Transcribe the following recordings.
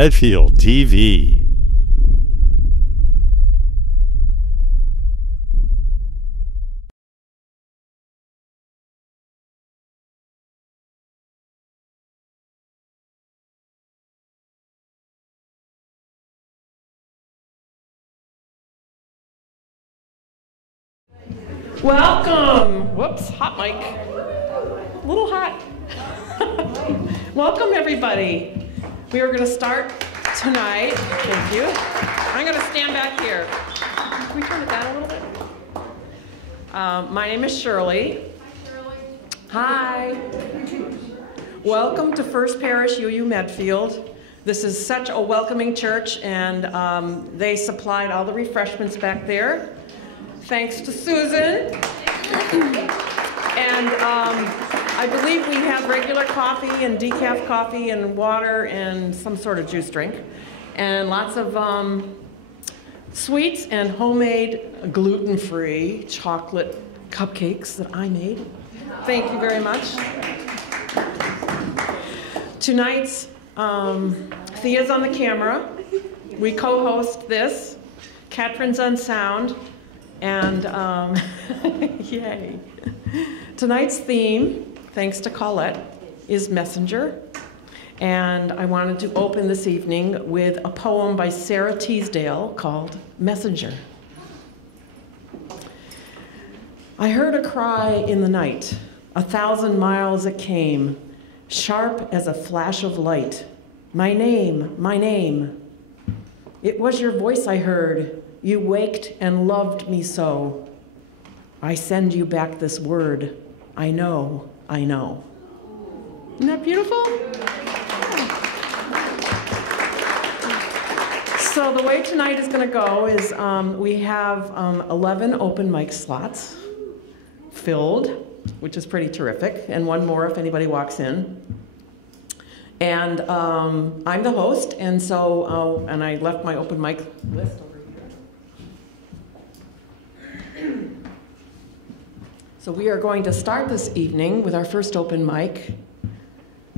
Medfield TV. Welcome. Whoops, hot mic. A little hot. Welcome, everybody. We are going to start tonight. Thank you. I'm going to stand back here. Can we turn it down a little bit? My name is Shirley. Hi. Welcome to First Parish UU Medfield. This is such a welcoming church, and they supplied all the refreshments back there. Thanks to Susan. And I believe we have regular coffee and decaf coffee and water and some sort of juice drink. And lots of sweets and homemade gluten-free chocolate cupcakes that I made. Thank you very much. Tonight's Thea's on the camera. We co-host this. Catherine's on sound. And yay. Tonight's theme, thanks to Colette, is Messenger. And I wanted to open this evening with a poem by Sarah Teasdale called Messenger. I heard a cry in the night, 1,000 miles it came, sharp as a flash of light. My name, my name. It was your voice I heard. You waked and loved me so. I send you back this word. I know, I know. Isn't that beautiful? So the way tonight is going to go is we have 11 open mic slots filled, which is pretty terrific, and one more if anybody walks in. And I'm the host, and so, and I left my open mic list over here. So we are going to start this evening with our first open mic,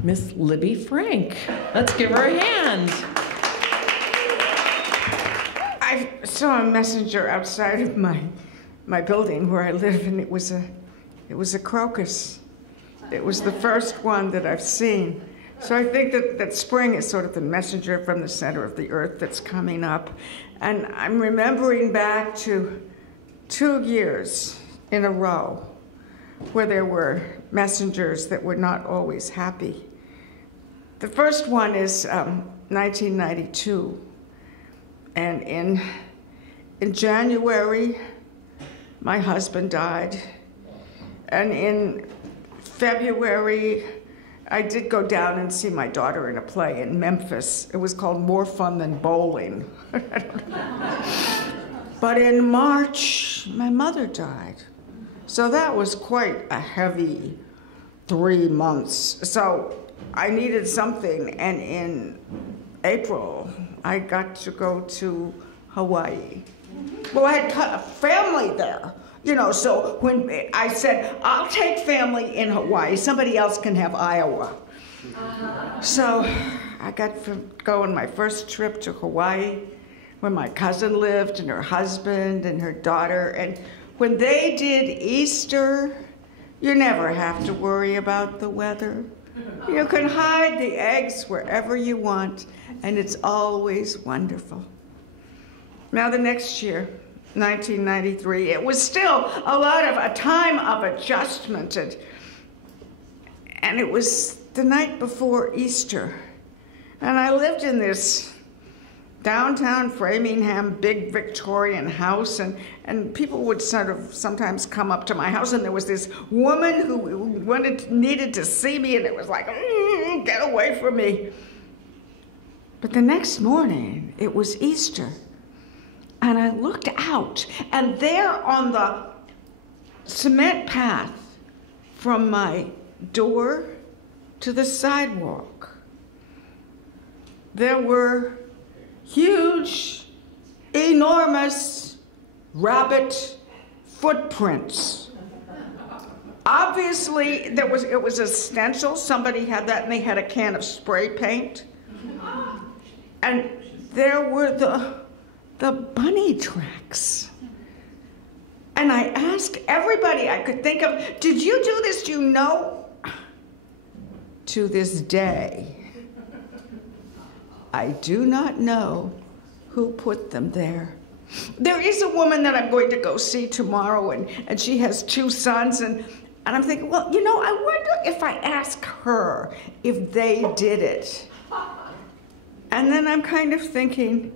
Miss Libby Frank. Let's give her a hand. I saw a messenger outside of my building where I live, and it was a crocus. It was the first one that I've seen. So I think that spring is sort of the messenger from the center of the earth that's coming up. And I'm remembering back to 2 years in a row where there were messengers that were not always happy. The first one is 1992. And in January, my husband died. And in February, I did go down and see my daughter in a play in Memphis. It was called More Fun Than Bowling. But in March, my mother died. So that was quite a heavy 3 months. So I needed something, and in April, I got to go to Hawaii. Well, I had family there. You know, so when I said, I'll take family in Hawaii, somebody else can have Iowa. So I got to go on my first trip to Hawaii, where my cousin lived, and her husband, and her daughter. And when they did Easter, you never have to worry about the weather. You can hide the eggs wherever you want, and it's always wonderful. Now the next year, 1993, it was still a time of adjustment, and it was the night before Easter, and I lived in this downtown Framingham big Victorian house, and people would sort of sometimes come up to my house, and there was this woman who needed to see me, and it was like, get away from me. But the next morning, it was Easter. And I looked out, and there on the cement path from my door to the sidewalk, there were huge, enormous rabbit footprints. Obviously, it was a stencil. Somebody had that, and they had a can of spray paint. And there were the bunny tracks. And I asked everybody I could think of, did you do this? Do you know? To this day, I do not know who put them there. There is a woman that I'm going to go see tomorrow, and she has 2 sons, and I'm thinking, well, you know, I wonder if I ask her if they did it. And then I'm kind of thinking,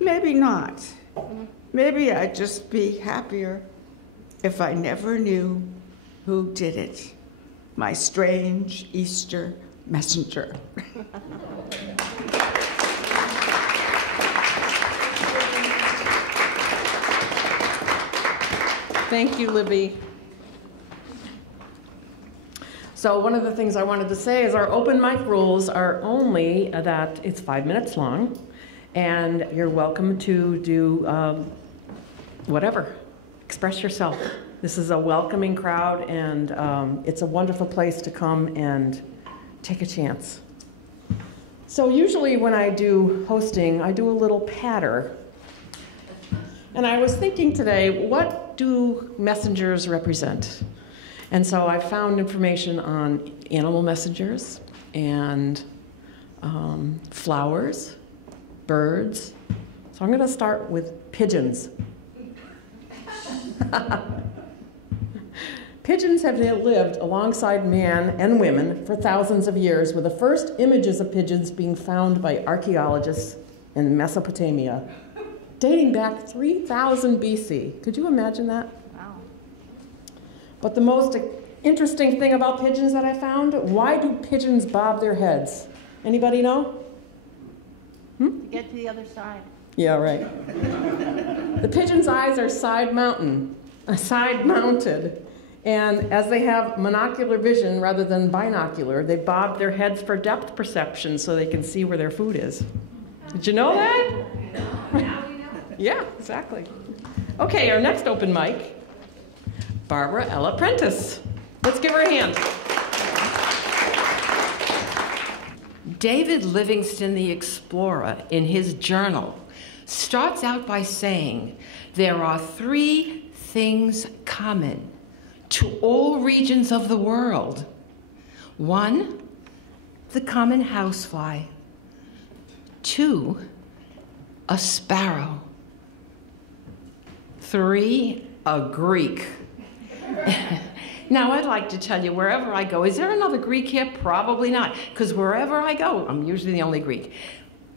maybe not. Maybe I'd just be happier if I never knew who did it. My strange Easter messenger. Thank you, Libby. So one of the things I wanted to say is our open mic rules are only that it's 5 minutes long, and you're welcome to do whatever. Express yourself. This is a welcoming crowd, and it's a wonderful place to come and take a chance. So usually when I do hosting, I do a little patter. And I was thinking today, what do messengers represent? And so I found information on animal messengers and flowers, birds. So I'm going to start with pigeons. Pigeons have lived alongside man and women for thousands of years, with the first images of pigeons being found by archaeologists in Mesopotamia, dating back 3000 BC. Could you imagine that? Wow. But the most interesting thing about pigeons that I found, why do pigeons bob their heads? Anybody know? To get to the other side. Yeah, right. The pigeon's eyes are side-mounted. And as they have monocular vision rather than binocular, they bob their heads for depth perception so they can see where their food is. Did you know that? Now we know. Yeah, exactly. Okay, our next open mic, Barbara Ella Prentice. Let's give her a hand. David Livingston, the explorer, in his journal, starts out by saying, there are 3 things common to all regions of the world. 1, the common housefly. 2, a sparrow. 3, a Greek. Now, I'd like to tell you, wherever I go, is there another Greek here? Probably not, because wherever I go, I'm usually the only Greek.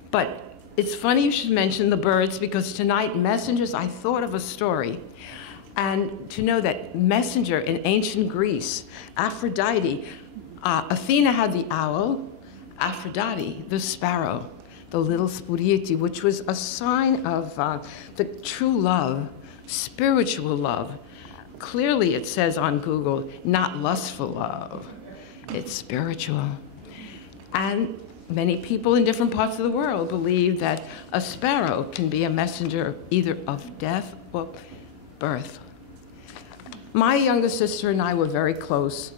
But it's funny you should mention the birds, because tonight, messengers, I thought of a story. And to know that messenger in ancient Greece, Aphrodite, Athena had the owl, Aphrodite, the sparrow, the little spurieti, which was a sign of the true love, spiritual love. Clearly it says on Google, not lustful love, it's spiritual. And many people in different parts of the world believe that a sparrow can be a messenger either of death or birth. My younger sister and I were very close.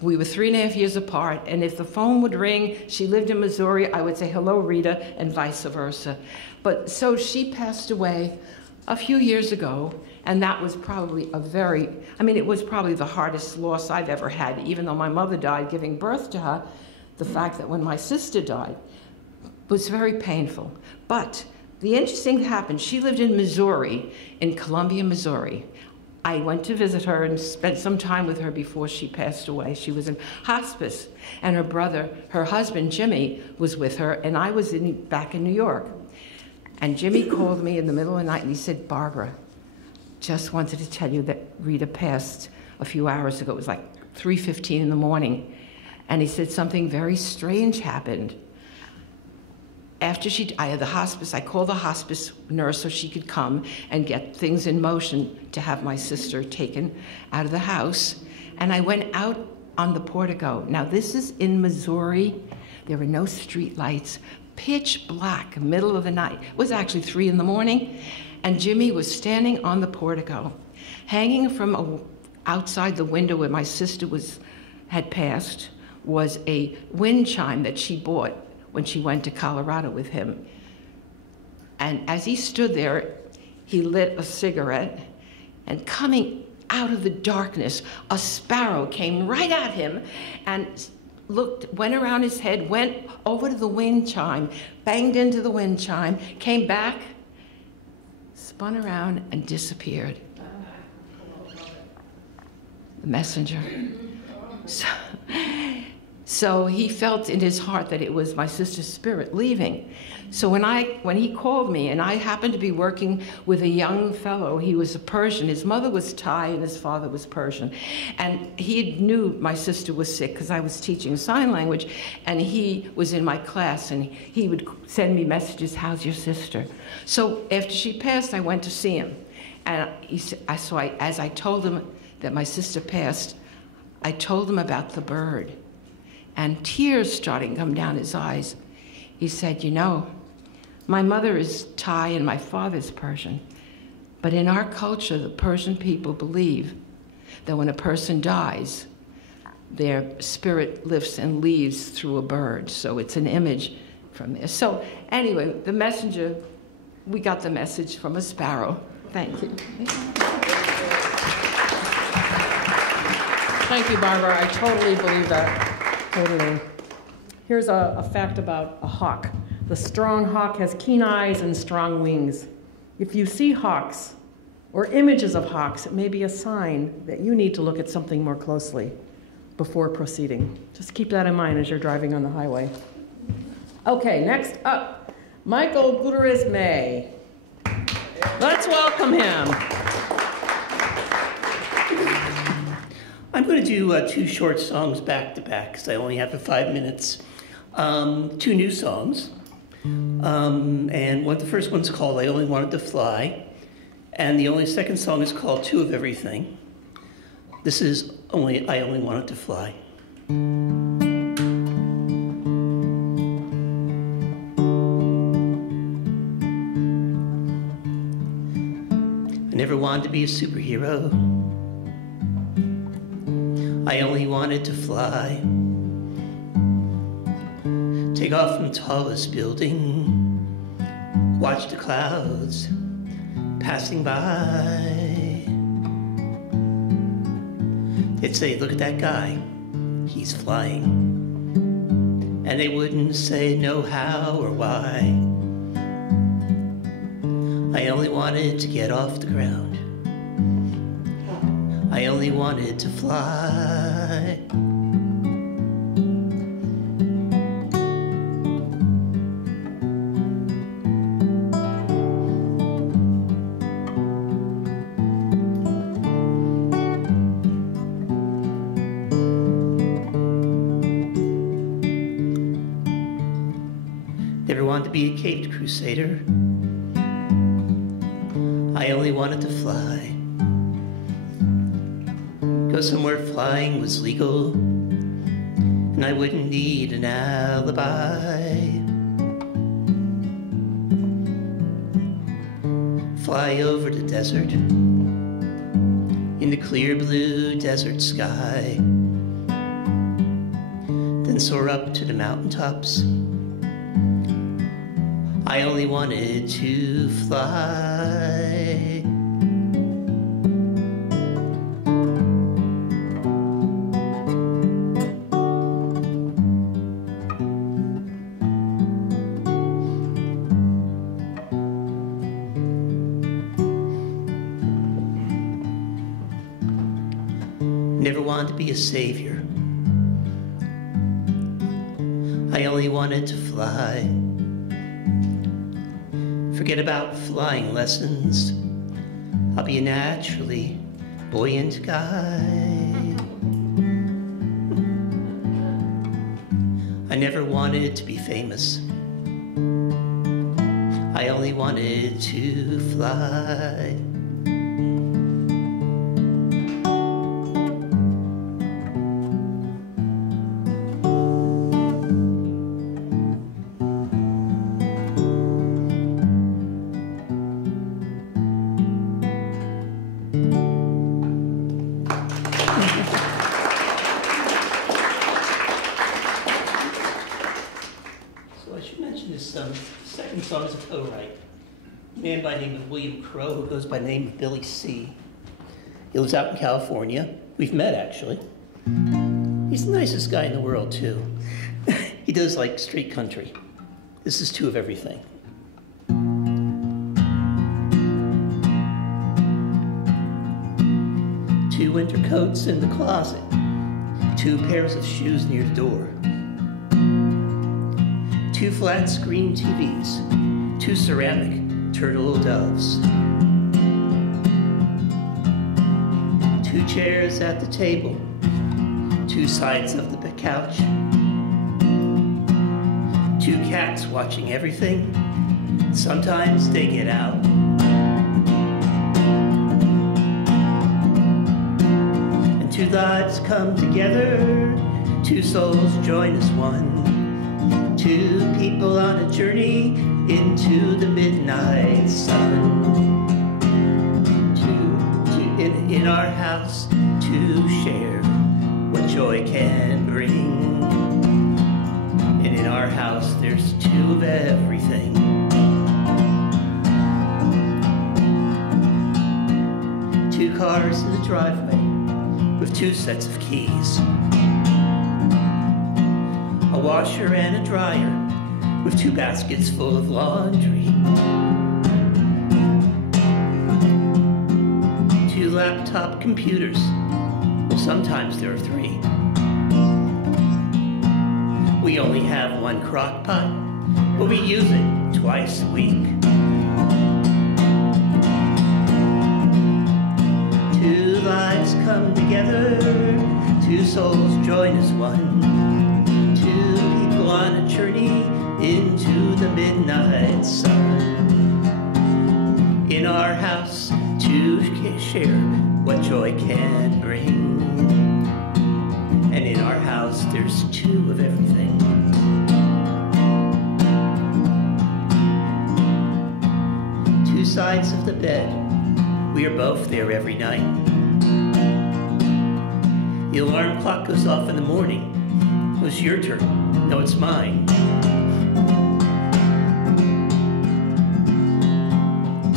We were 3.5 years apart, and if the phone would ring, she lived in Missouri, I would say, hello, Rita, and vice versa. But so she passed away a few years ago, and that was probably it was probably the hardest loss I've ever had, even though my mother died giving birth to her. The fact that when my sister died was very painful. But the interesting thing happened, she lived in Missouri, in Columbia, Missouri. I went to visit her and spent some time with her before she passed away. She was in hospice, and her brother, her husband, Jimmy, was with her, and I was back in New York. And Jimmy called me in the middle of the night, and he said, Barbara, just wanted to tell you that Rita passed a few hours ago. It was like 3:15 in the morning. And he said something very strange happened. After I had the hospice, I called the hospice nurse so she could come and get things in motion to have my sister taken out of the house. And I went out on the portico. Now, this is in Missouri. There were no street lights, pitch black, middle of the night. It was actually 3 in the morning. And Jimmy was standing on the portico, hanging from outside the window where my sister had passed, was a wind chime that she bought when she went to Colorado with him. And as he stood there, he lit a cigarette, and coming out of the darkness, a sparrow came right at him and went around his head, went over to the wind chime, banged into the wind chime, came back, spun around, and disappeared. The messenger. So he felt in his heart that it was my sister's spirit leaving. So when he called me, and I happened to be working with a young fellow, he was a Persian. His mother was Thai and his father was Persian. And he knew my sister was sick because I was teaching sign language, and he was in my class, and he would send me messages, "How's your sister?" So after she passed, I went to see him. And as I told him that my sister passed, I told him about the bird. And tears started to come down his eyes. He said, "You know, my mother is Thai and my father's Persian, but in our culture, the Persian people believe that when a person dies, their spirit lifts and leaves through a bird." So it's an image from there. So anyway, the messenger, we got the message from a sparrow. Thank you. Thank you, Barbara. I totally believe that. Totally. Here's a fact about a hawk. The strong hawk has keen eyes and strong wings. If you see hawks or images of hawks, it may be a sign that you need to look at something more closely before proceeding. Just keep that in mind as you're driving on the highway. Okay, next up, Michael Gutierrez May. Let's welcome him. I'm going to do 2 short songs back to back because I only have 5 minutes. 2 new songs. And the first one's called I Only Wanted to Fly. And the second song is called Two of Everything. This is I Only Wanted to Fly. I never wanted to be a superhero. I only wanted to fly. Take off from the tallest building. Watch the clouds passing by. They'd say, "Look at that guy, he's flying." And they wouldn't say no how or why. I only wanted to get off the ground. I only wanted to fly. Never wanted to be a caped crusader. I only wanted to fly. Go somewhere flying was legal, and I wouldn't need an alibi. Fly over the desert, in the clear blue desert sky, then soar up to the mountaintops. I only wanted to fly. Never wanted to be a savior. I only wanted to fly. Forget about flying lessons. I'll be a naturally buoyant guy. I never wanted to be famous. I only wanted to fly. So I should mention this second song is a co-write. a man by the name of William Crow who goes by the name of Billy C. He lives out in California. We've met, actually. He's the nicest guy in the world, too. He does like street country. This is Two of Everything. Two winter coats in the closet, two pairs of shoes near the door, two flat screen TVs, two ceramic turtle doves, two chairs at the table, two sides of the couch, two cats watching everything. Sometimes they get out. Two lives come together, two souls join as one. Two people on a journey into the midnight sun. In our house to share what joy can bring. And in our house there's two of everything. Two cars in the driveway with two sets of keys. A washer and a dryer with two baskets full of laundry. Two laptop computers, well, sometimes there are three. We only have one crock pot, but we use it twice a week. Two lives come together, two souls join as one. Two people on a journey into the midnight sun. In our house to share what joy can bring. And in our house there's two of everything. Two sides of the bed, we are both there every night. The alarm clock goes off in the morning. It was your turn. No, it's mine.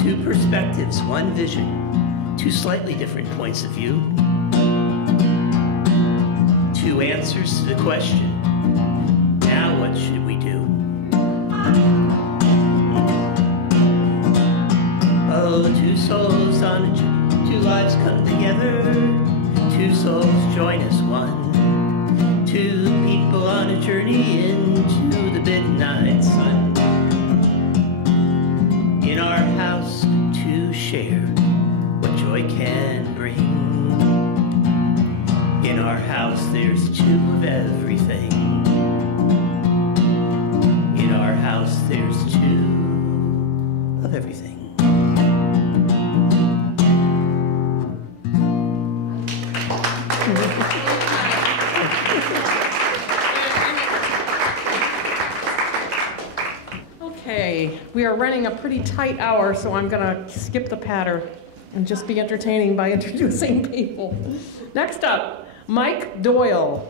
Two perspectives, one vision, two slightly different points of view. Two answers to the question, now what should we do? Oh, two souls on a journey, two lives come together, two souls join as one. Two people on a journey into the midnight sun. In our house to share what joy can bring. In our house there's two of everything. In our house there's two of everything. Okay, we are running a pretty tight hour, so I'm gonna skip the patter and just be entertaining by introducing people. Next up, Mike Doyle.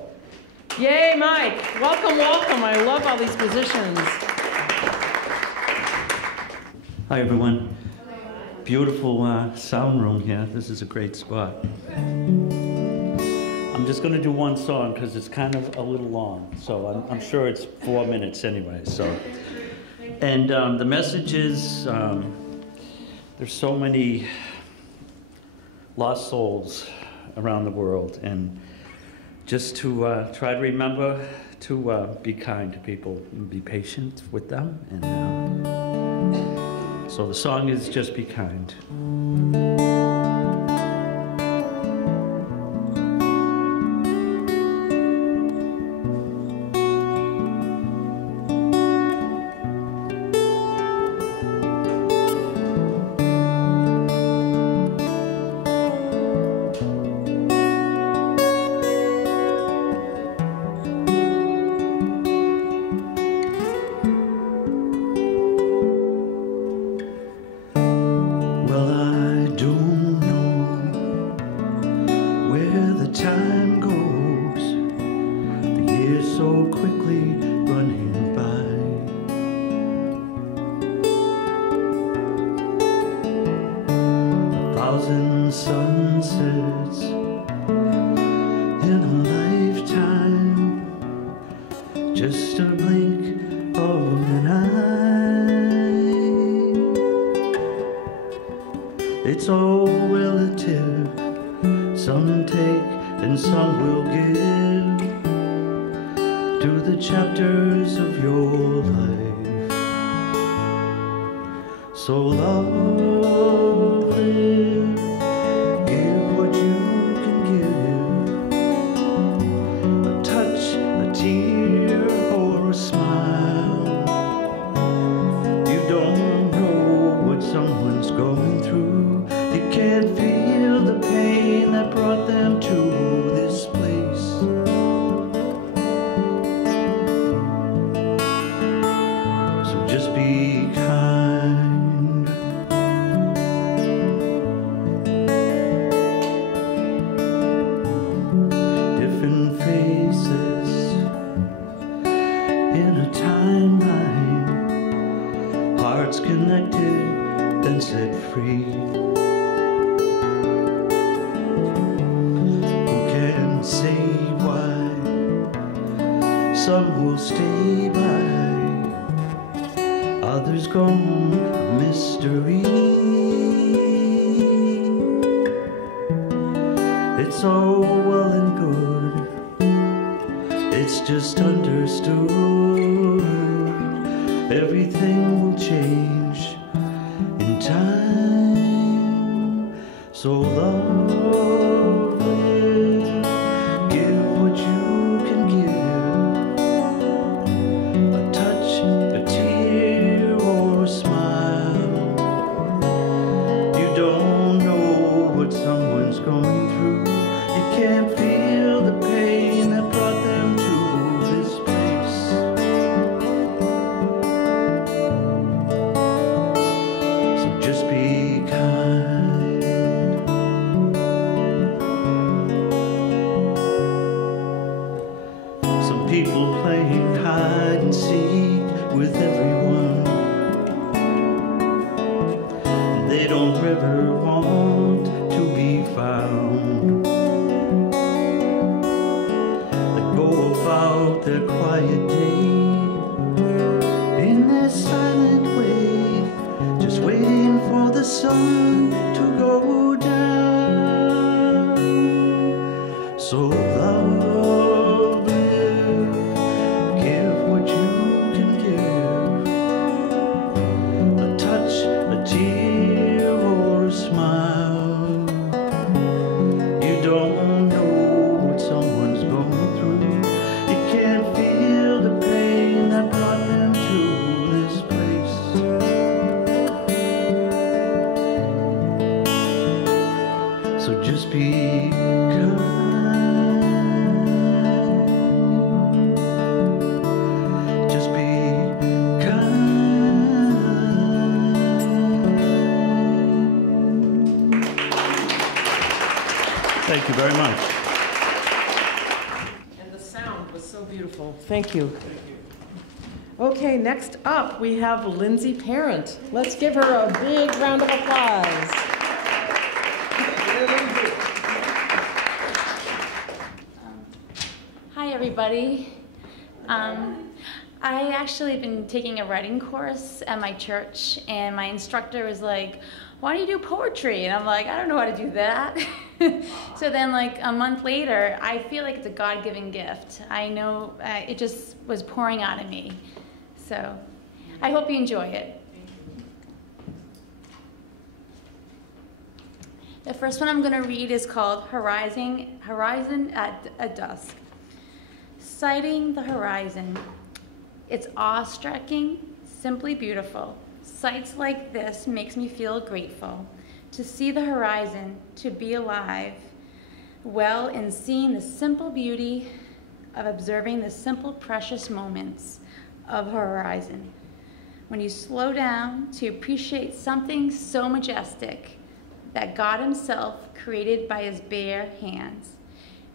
Yay, Mike. Welcome, welcome. I love all these musicians. Hi, everyone. Beautiful sound room here. This is a great spot. I'm just going to do one song because it's kind of a little long. So I'm sure it's 4 minutes anyway. So, and the message is there's so many lost souls around the world, and just to try to remember to be kind to people and be patient with them. And so the song is Just Be Kind. sun sets in a lifetime, just a blink of an eye. It's all relative, some take and some will give to the chapters of your life. So love, live, give what you can give, a touch, a tear, or a smile. You don't know what someone's going through. You can't feel the pain that brought them to this place. So just be kind. Different faces in a timeline, hearts connected, then set free. Who can say why? Some will stay by, others gone a mystery. It's all well and good, it's just understood. Everything will change in time. So love, live, give what you can give, a touch, a tear, or a smile. You don't know what someone's going through. You can't feel the pain that brought them to this place. So just be kind. Some people playing hide and seek with everyone. They don't ever want to be found. They go about their quiet day in their silent way, just waiting for the sun to go down. So love, live, give what you can give, a touch, a tear, or a smile. You don't know what someone's going through. You can't feel the pain that brought them to this place. So just be kind. Just be kind. Thank you very much. And the sound was so beautiful. Thank you. Okay, next up we have Lindsay Parent. Let's give her a big round of applause. Hi, everybody. I actually have been taking a writing course at my church, and my instructor was like, why don't you do poetry? And I'm like, I don't know how to do that. So then like a month later, I feel like it's a God-given gift. I know it just was pouring out of me. So I hope you enjoy it. The first one I'm going to read is called Horizon at Dusk. Sighting the horizon. It's awe-striking, simply beautiful. Sights like this makes me feel grateful. To see the horizon, to be alive, well, in seeing the simple beauty of observing the simple, precious moments of horizon. When you slow down to appreciate something so majestic that God Himself created by His bare hands.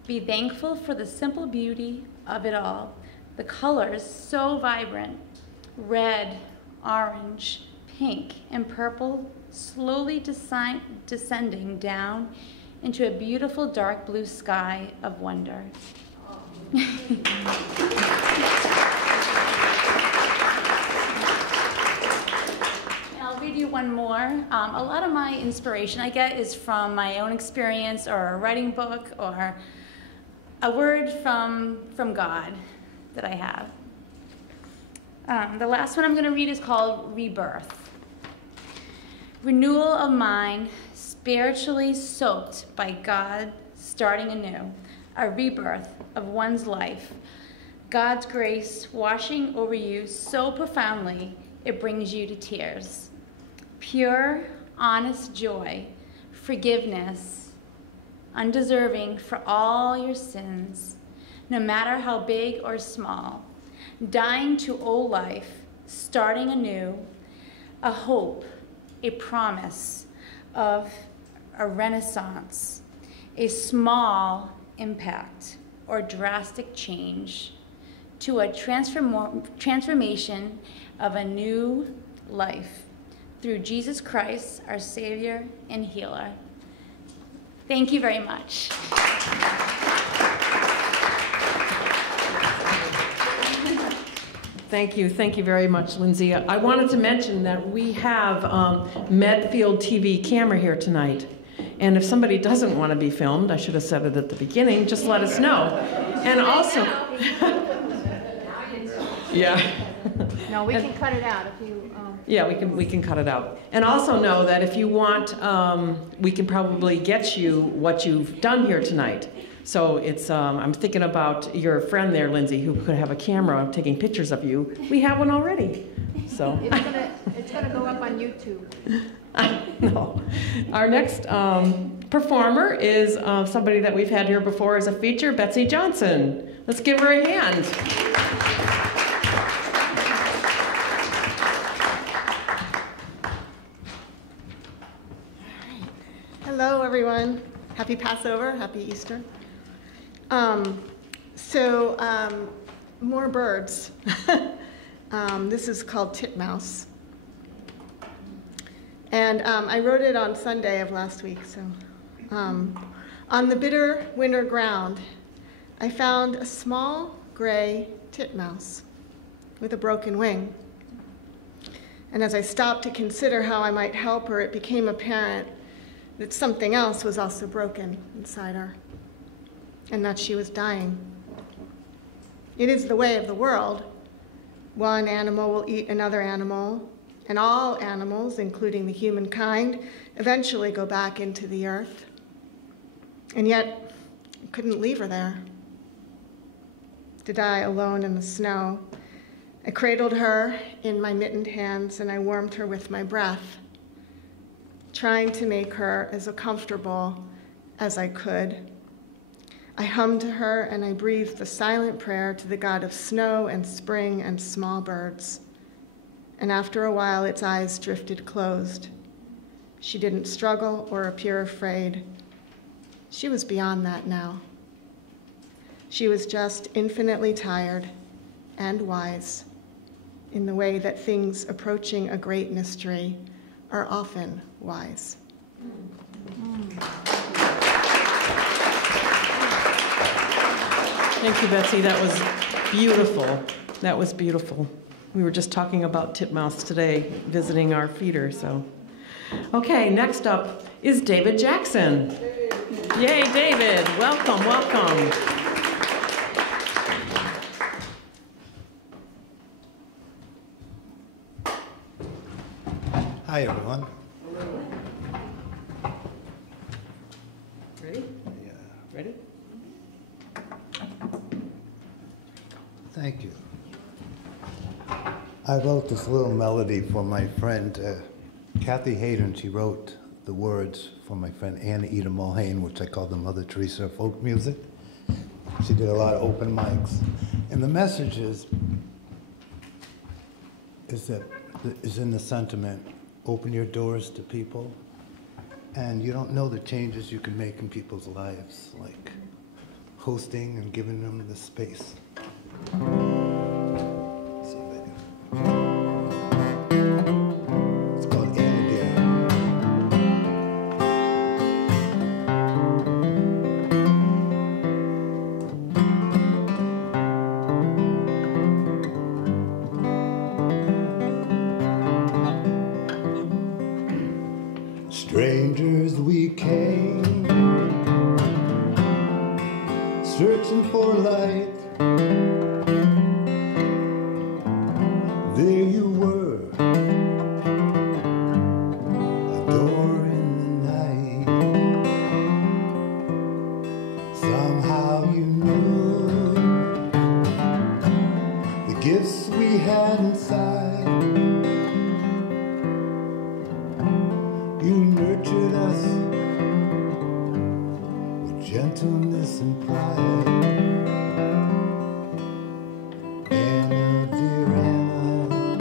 Be thankful for the simple beauty of it all. The colors so vibrant, red, orange, pink, and purple slowly descending down into a beautiful dark blue sky of wonder. I'll read you one more. A lot of my inspiration I get is from my own experience or a writing book or a word from God that I have. The last one I'm going to read is called Rebirth. Renewal of mind, spiritually soaked by God, starting anew. A rebirth of one's life. God's grace washing over you so profoundly it brings you to tears. Pure, honest joy, forgiveness, undeserving for all your sins, no matter how big or small. Dying to old life, starting anew, a hope, a promise of a renaissance, a small impact or drastic change to a transformation of a new life through Jesus Christ, our Savior and Healer. Thank you very much. Thank you very much, Lindsay. I wanted to mention that we have Medfield TV camera here tonight. And if somebody doesn't want to be filmed, I should have said it at the beginning, just let us know. And also, yeah. No, we can cut it out if you. Yeah, we can cut it out. And also know that if you want, we can probably get you what you've done here tonight. So it's, I'm thinking about your friend there, Lindsay, who could have a camera taking pictures of you. We have one already, so. It's gonna go up on YouTube. I know. Our next performer is somebody that we've had here before as a feature, Betsy Johnson. Let's give her a hand. Hello, everyone. Happy Passover, happy Easter. More birds. This is called titmouse. And I wrote it on Sunday of last week. So, on the bitter winter ground, I found a small gray titmouse with a broken wing. And as I stopped to consider how I might help her, it became apparent that something else was also broken inside her, and that she was dying. It is the way of the world. One animal will eat another animal, and all animals, including the humankind, eventually go back into the earth. And yet, I couldn't leave her there to die alone in the snow. I cradled her in my mittened hands, and I warmed her with my breath, trying to make her as comfortable as I could. I hummed to her, and I breathed a silent prayer to the God of snow and spring and small birds. And after a while, its eyes drifted closed. She didn't struggle or appear afraid. She was beyond that now. She was just infinitely tired and wise in the way that things approaching a great mystery are often wise. Thank you, Betsy. That was beautiful. That was beautiful. We were just talking about titmouse today, visiting our feeder, so. Okay, next up is David Jackson. Yay, David. Welcome, welcome. Hi, everyone. Ready? Yeah. Ready? Thank you. I wrote this little melody for my friend Kathy Hayden. She wrote the words for my friend Anna Eda Mulhane, which I call the Mother Teresa of folk music. She did a lot of open mics. And the message is in the sentiment, open your doors to people, and you don't know the changes you can make in people's lives, like hosting and giving them the space. It's called Anna Dear. searching for light. There you were, a door in the night. Somehow you knew the gifts we had inside. You nurtured us with gentleness and pride. Anna, dear Anna,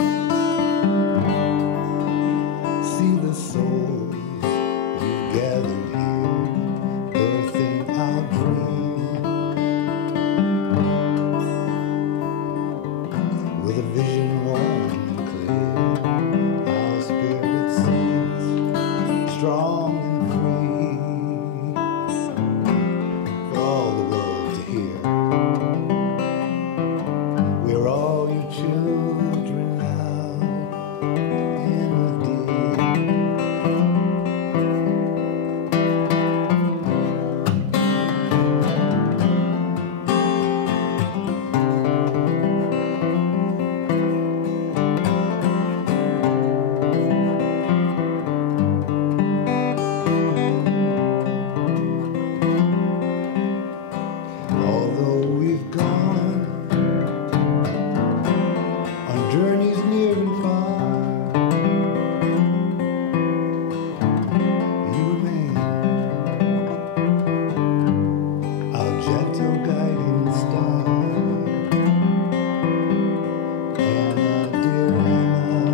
see the souls you've gathered here, birthing our dream with a vision warm and clear. Our spirit sings strong and free for all the world to hear. We're all your children now, Anna dear. Although we've gone on journeys near and far, you remain our gentle guiding star. Anna, dear Anna,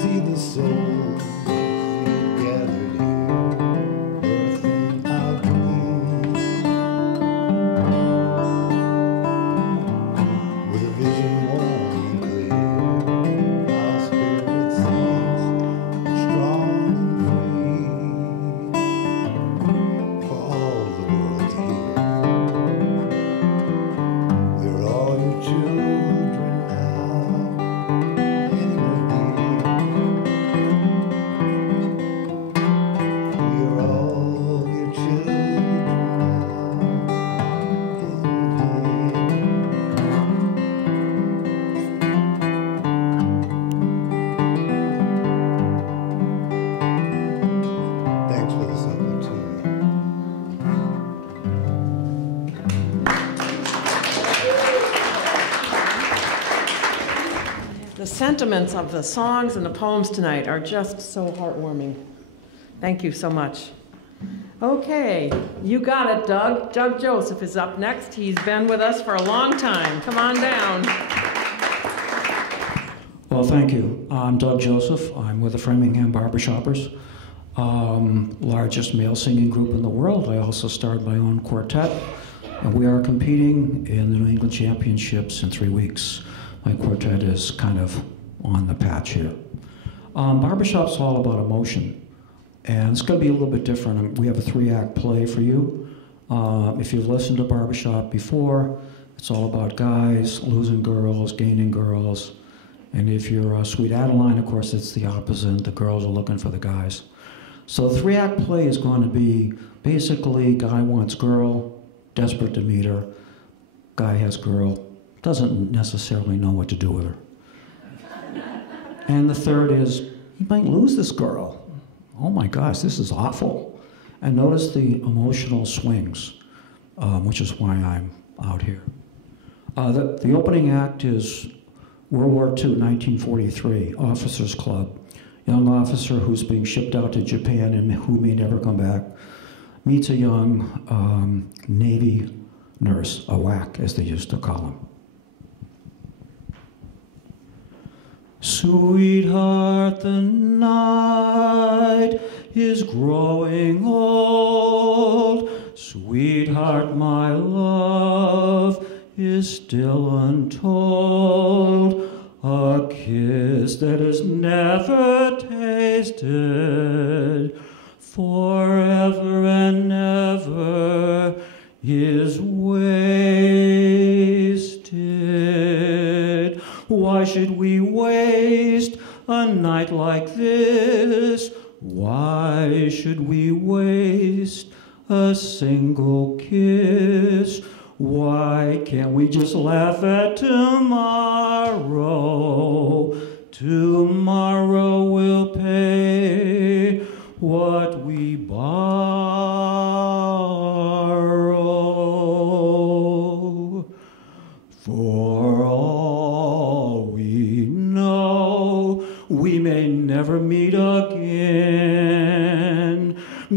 see the souls you've gathered here, birthing our dreams with a vision warm and clear. Our spirit sings strong and free for all the world to hear. We're all your children now, Anna dear. We're all your children now, thanks for this opportunity. The sentiments of the songs and the poems tonight are just so heartwarming. Thank you so much. Okay, you got it, Doug. Doug Joseph is up next. He's been with us for a long time. Come on down. Well, thank you. I'm Doug Joseph. I'm with the Framingham Barbershoppers, largest male singing group in the world. I also started my own quartet, and we are competing in the New England Championships in 3 weeks. My quartet is kind of on the patch here. Barbershop's all about emotion, and it's going to be a little bit different. We have a 3-act play for you. If you've listened to Barbershop before, it's all about guys losing girls, gaining girls. And if you're Sweet Adeline, of course, it's the opposite. The girls are looking for the guys. So the 3-act play is going to be basically guy wants girl, desperate to meet her. Guy has girl, doesn't necessarily know what to do with her. And the third is, he might lose this girl. Oh my gosh, this is awful. And notice the emotional swings, which is why I'm out here. The opening act is World War II, 1943, Officers Club. Young officer who's being shipped out to Japan and who may never come back meets a young Navy nurse, a WAC, as they used to call him. Sweetheart, the night is growing old. Sweetheart, my love is still untold. A kiss that is never tasted, forever and ever is wasted. Why should we waste a night like this? Why should we waste a single kiss. Why can't we just laugh at tomorrow? Tomorrow will pay what we borrow. For all we know, we may never meet again.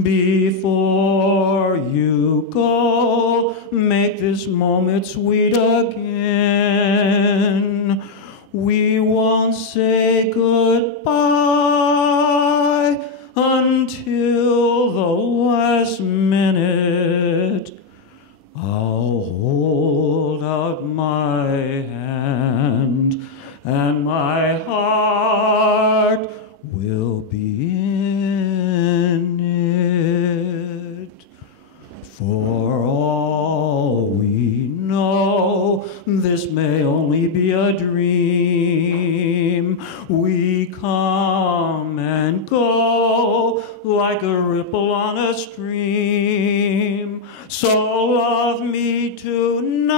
Before you go, make this moment sweet again. We won't say goodbye until the last minute. I'll hold out my hand and my heart will be in it. For all we know, this may only be a dream. We come and go like a ripple on a stream. So love me tonight.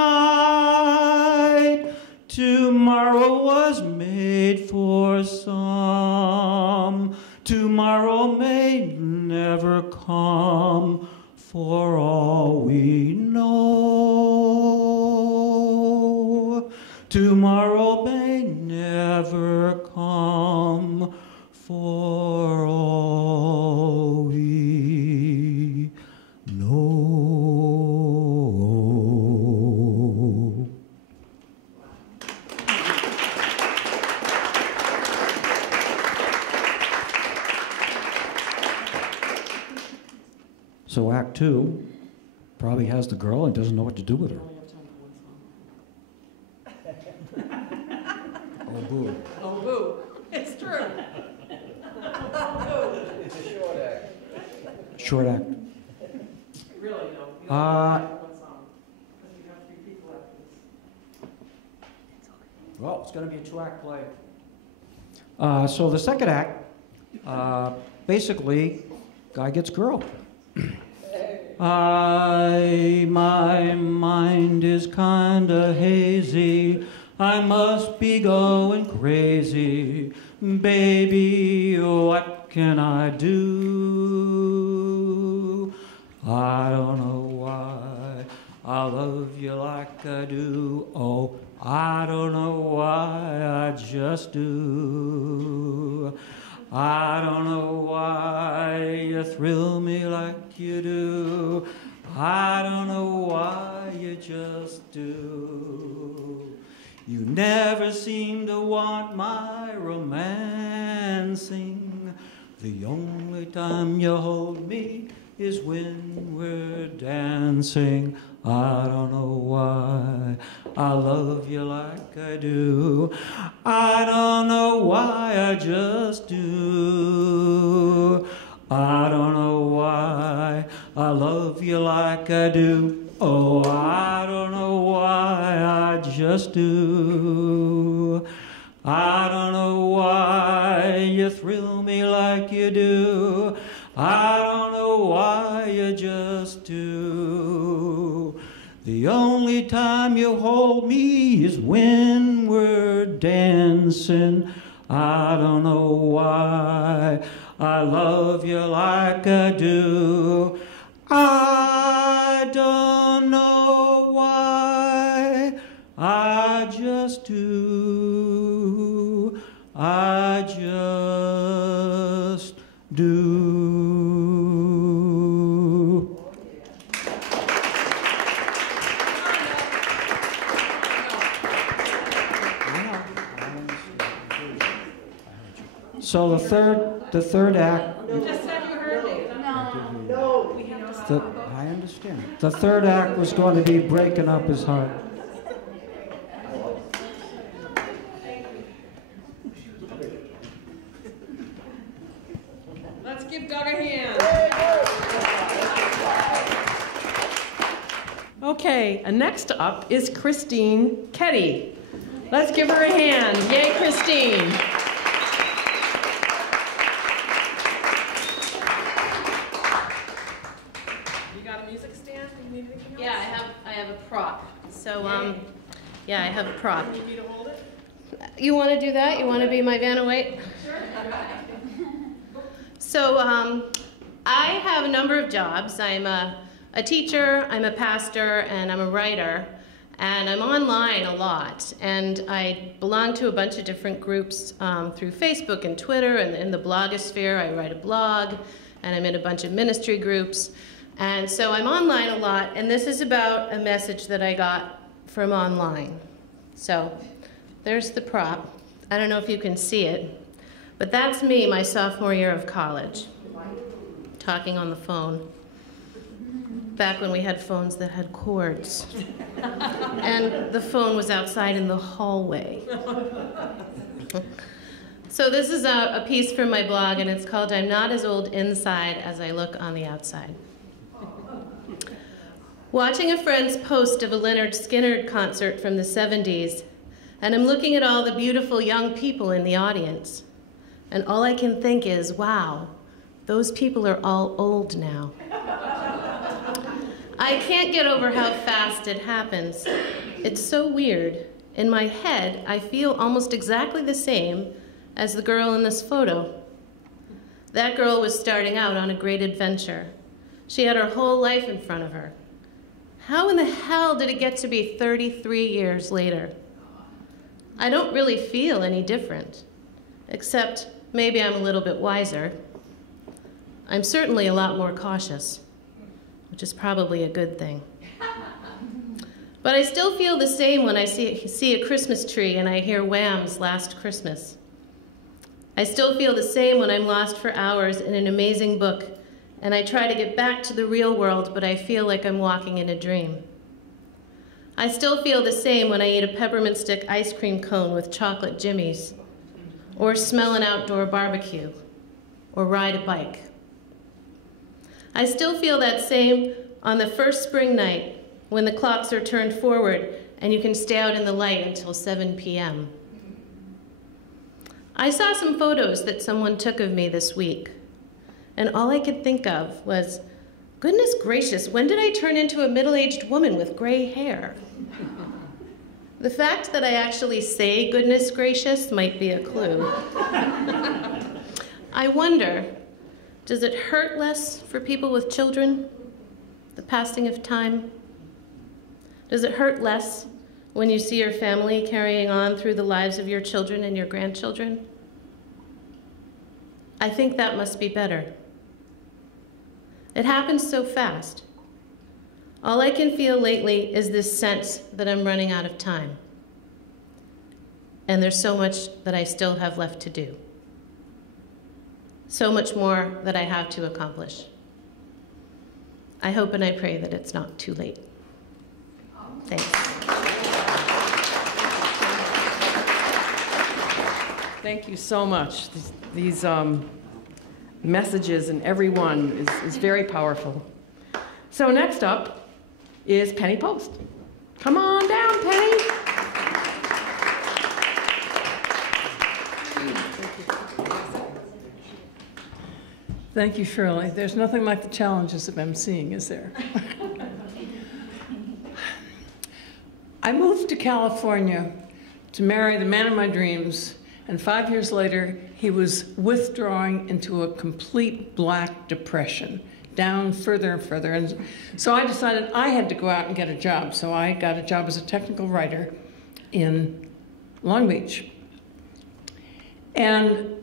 Tomorrow was made for some. Tomorrow may never come. For all we know, tomorrow may never come. For all we know. So Act 2 probably has the girl and doesn't know what to do with her. Oh, boo. Oh, boo. It's true. Oh, boo. Short act. Really, no. You only have one song. Because we have 3 people after this. Well, it's going to be a 2-act play. So the second act, basically, guy gets girl. My mind is kinda hazy. I must be going crazy. Baby, what can I do? I don't know why I love you like I do. Oh, I don't know why, I just do. I don't know why you thrill me like you do. I don't know why you just do. You never seem to want my romancing. The only time you hold me is when we're dancing. I don't know why I love you like I do. I don't know why, I just do. I don't know why I love you like I do. Oh, I don't know why, I just do. I don't know why you thrill me like you do. I don't know why, you just do. The only time you hold me is when we're dancing. I don't know why I love you like I do. I don't know why, I just do. I just do. So the third act. You just said you heard me. No. I understand. The third act was going to be breaking up his heart. Let's give Doug a hand. Okay, and next up is Christine Ketty. Let's give her a hand. Yay, Christine. You music stand? Do you need anything else? Yeah, I have a prop. So, yeah, I have a prop. You need me to hold it? You want to do that? You want to be my Vanna White? Sure. So, I have a number of jobs. I'm a teacher, I'm a pastor, and I'm a writer. And I'm online a lot. And I belong to a bunch of different groups through Facebook and Twitter and in the blogosphere. I write a blog, and I'm in a bunch of ministry groups. And so I'm online a lot, and this is about a message that I got from online. So there's the prop. I don't know if you can see it, but that's me my sophomore year of college, talking on the phone, back when we had phones that had cords. And the phone was outside in the hallway. So this is a piece from my blog, and it's called I'm Not As Old Inside as I Look on the Outside. Watching a friend's post of a Lynyrd Skynyrd concert from the 70s, and I'm looking at all the beautiful young people in the audience, and all I can think is, wow, those people are all old now. I can't get over how fast it happens. It's so weird. In my head, I feel almost exactly the same as the girl in this photo. That girl was starting out on a great adventure. She had her whole life in front of her. How in the hell did it get to be 33 years later? I don't really feel any different, except maybe I'm a little bit wiser. I'm certainly a lot more cautious, which is probably a good thing. But I still feel the same when I see a Christmas tree and I hear Wham's Last Christmas. I still feel the same when I'm lost for hours in an amazing book and I try to get back to the real world, but I feel like I'm walking in a dream. I still feel the same when I eat a peppermint stick ice cream cone with chocolate jimmies, or smell an outdoor barbecue, or ride a bike. I still feel that same on the first spring night when the clocks are turned forward and you can stay out in the light until 7 p.m. I saw some photos that someone took of me this week, and all I could think of was, goodness gracious, when did I turn into a middle-aged woman with gray hair? The fact that I actually say goodness gracious might be a clue. I wonder, does it hurt less for people with children, the passing of time? Does it hurt less when you see your family carrying on through the lives of your children and your grandchildren? I think that must be better. It happens so fast. All I can feel lately is this sense that I'm running out of time. And there's so much that I still have left to do. So much more that I have to accomplish. I hope and I pray that it's not too late. Thanks. Thank you so much. These messages and every one is very powerful. So next up is Penny Post. Come on down, Penny. Thank you, Shirley. There's nothing like the challenges of emceeing, is there? I moved to California to marry the man of my dreams, and 5 years later, he was withdrawing into a complete black depression, down further and further. And so I decided I had to go out and get a job. So I got a job as a technical writer in Long Beach. And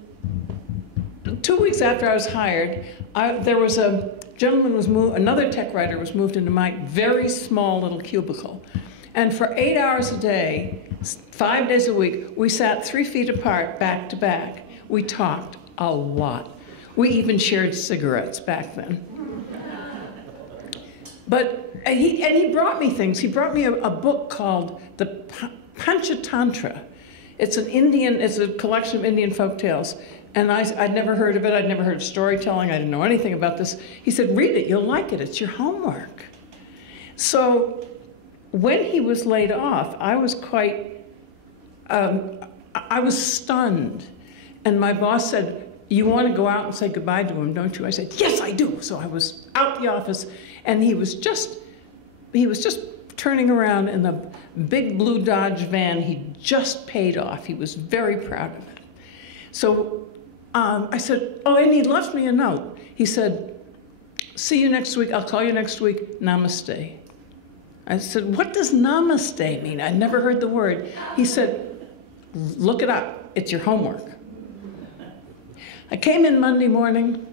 2 weeks after I was hired, there was a gentleman another tech writer was moved into my very small little cubicle. And for 8 hours a day, 5 days a week, we sat 3 feet apart, back to back. We talked a lot. We even shared cigarettes back then. And he brought me things. He brought me a book called the Panchatantra. It's a collection of Indian folk tales. And I'd never heard of it. I'd never heard of storytelling. I didn't know anything about this. He said, read it, you'll like it. It's your homework. So when he was laid off, I was I was stunned. And my boss said, you want to go out and say goodbye to him, don't you? I said, yes, I do. So I was out the office, and he was just turning around in the big blue Dodge van he just paid off. He was very proud of it. So I said, oh, and he left me a note. He said, see you next week. I'll call you next week. Namaste. I said, what does namaste mean? I'd never heard the word. He said, look it up. It's your homework. I came in Monday morning,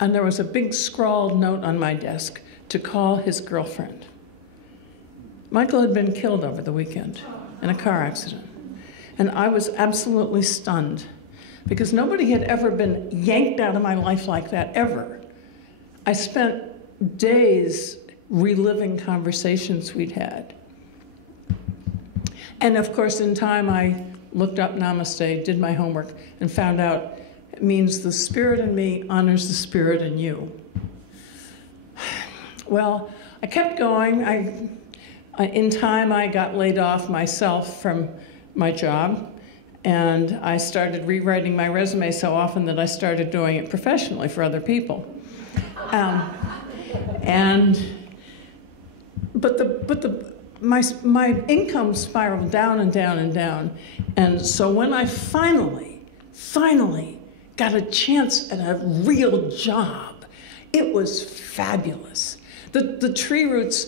and there was a big scrawled note on my desk to call his girlfriend. Michael had been killed over the weekend in a car accident, and I was absolutely stunned because nobody had ever been yanked out of my life like that, ever. I spent days reliving conversations we'd had. And of course, in time, I looked up Namaste, did my homework, and found out it means the spirit in me honors the spirit in you. Well, I kept going. In time, I got laid off myself from my job, and I started rewriting my resume so often that I started doing it professionally for other people. My income spiraled down and down and down, and so when I finally got a chance at a real job, it was fabulous. The tree roots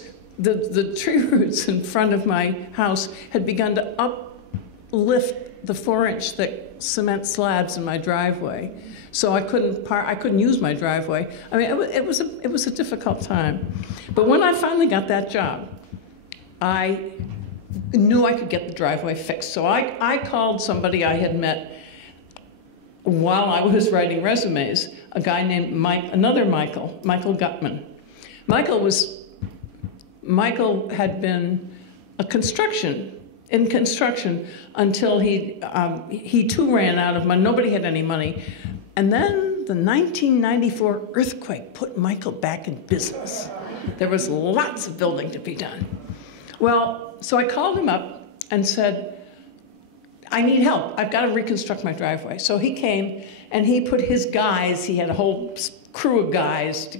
in front of my house had begun to uplift the 4-inch thick cement slabs in my driveway, so I couldn't use my driveway. I mean, it was a difficult time, but when I finally got that job, I knew I could get the driveway fixed. So I called somebody I had met while I was writing resumes, a guy named Michael Gutman. Michael had been in construction until he too ran out of money. Nobody had any money. And then the 1994 earthquake put Michael back in business. There was lots of building to be done. Well, so I called him up and said, I need help. I've got to reconstruct my driveway. So he came and he put his guys, he had a whole crew of guys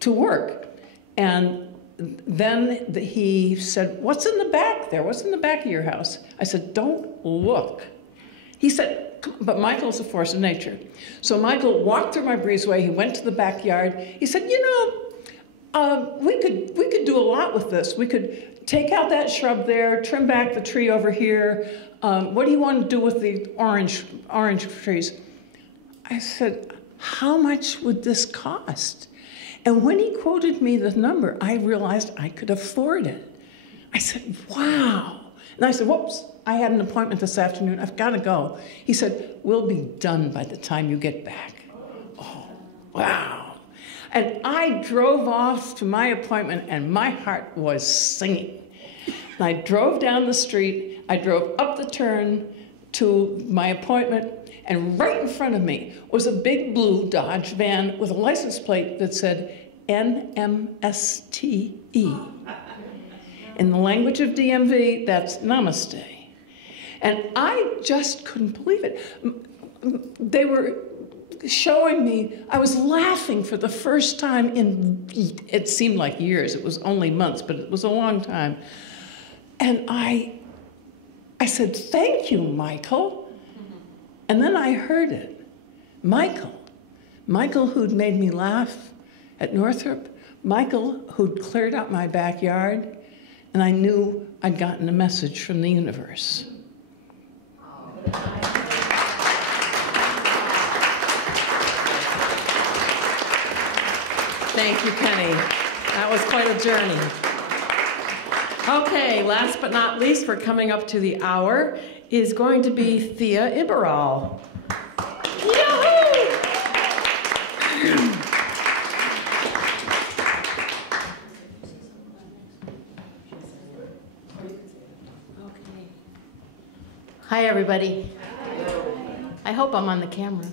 to work. And then he said, what's in the back there? What's in the back of your house? I said, don't look. He said, but Michael's a force of nature. So Michael walked through my breezeway. He went to the backyard. He said, you know, we could do a lot with this. We could take out that shrub there, trim back the tree over here. What do you want to do with the orange trees? I said, how much would this cost? And when he quoted me the number, I realized I could afford it. I said, wow. And I said, whoops, I had an appointment this afternoon. I've got to go. He said, we'll be done by the time you get back. Oh, wow. And I drove off to my appointment, and my heart was singing. And I drove down the street. I drove up the turn to my appointment, and right in front of me was a big blue Dodge van with a license plate that said NMSTE. In the language of DMV, that's Namaste. And I just couldn't believe it. They were showing me, I was laughing for the first time in, it seemed like years, it was only months, but it was a long time. And I said, thank you, Michael. And then I heard it. Michael who'd made me laugh at Northrop, Michael who'd cleared out my backyard, and I knew I'd gotten a message from the universe. Thank you, Penny. That was quite a journey. Okay, last but not least, we're coming up to the hour, is going to be Thea Iberal. Yahoo! Hi, everybody. I hope I'm on the camera.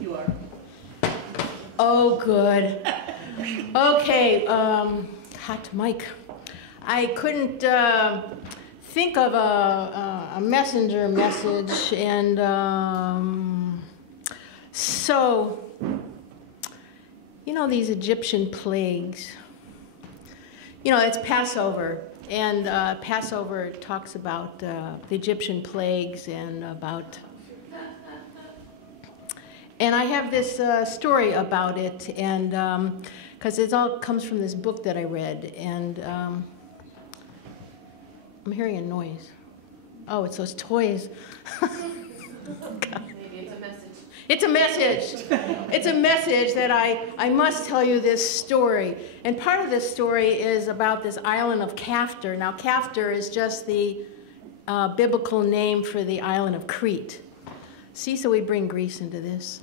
You are. Oh, good. Okay, hot mic. I couldn't think of a messenger message, and so, you know, these Egyptian plagues. You know, it's Passover, and Passover talks about the Egyptian plagues and about. And I have this story about it, and because it all comes from this book that I read, and I'm hearing a noise. Oh, it's those toys. Maybe it's a message. It's a message. It's a message that I must tell you this story. And part of this story is about this island of Kaftor. Now, Kaftor is just the biblical name for the island of Crete. See, so we bring Greece into this.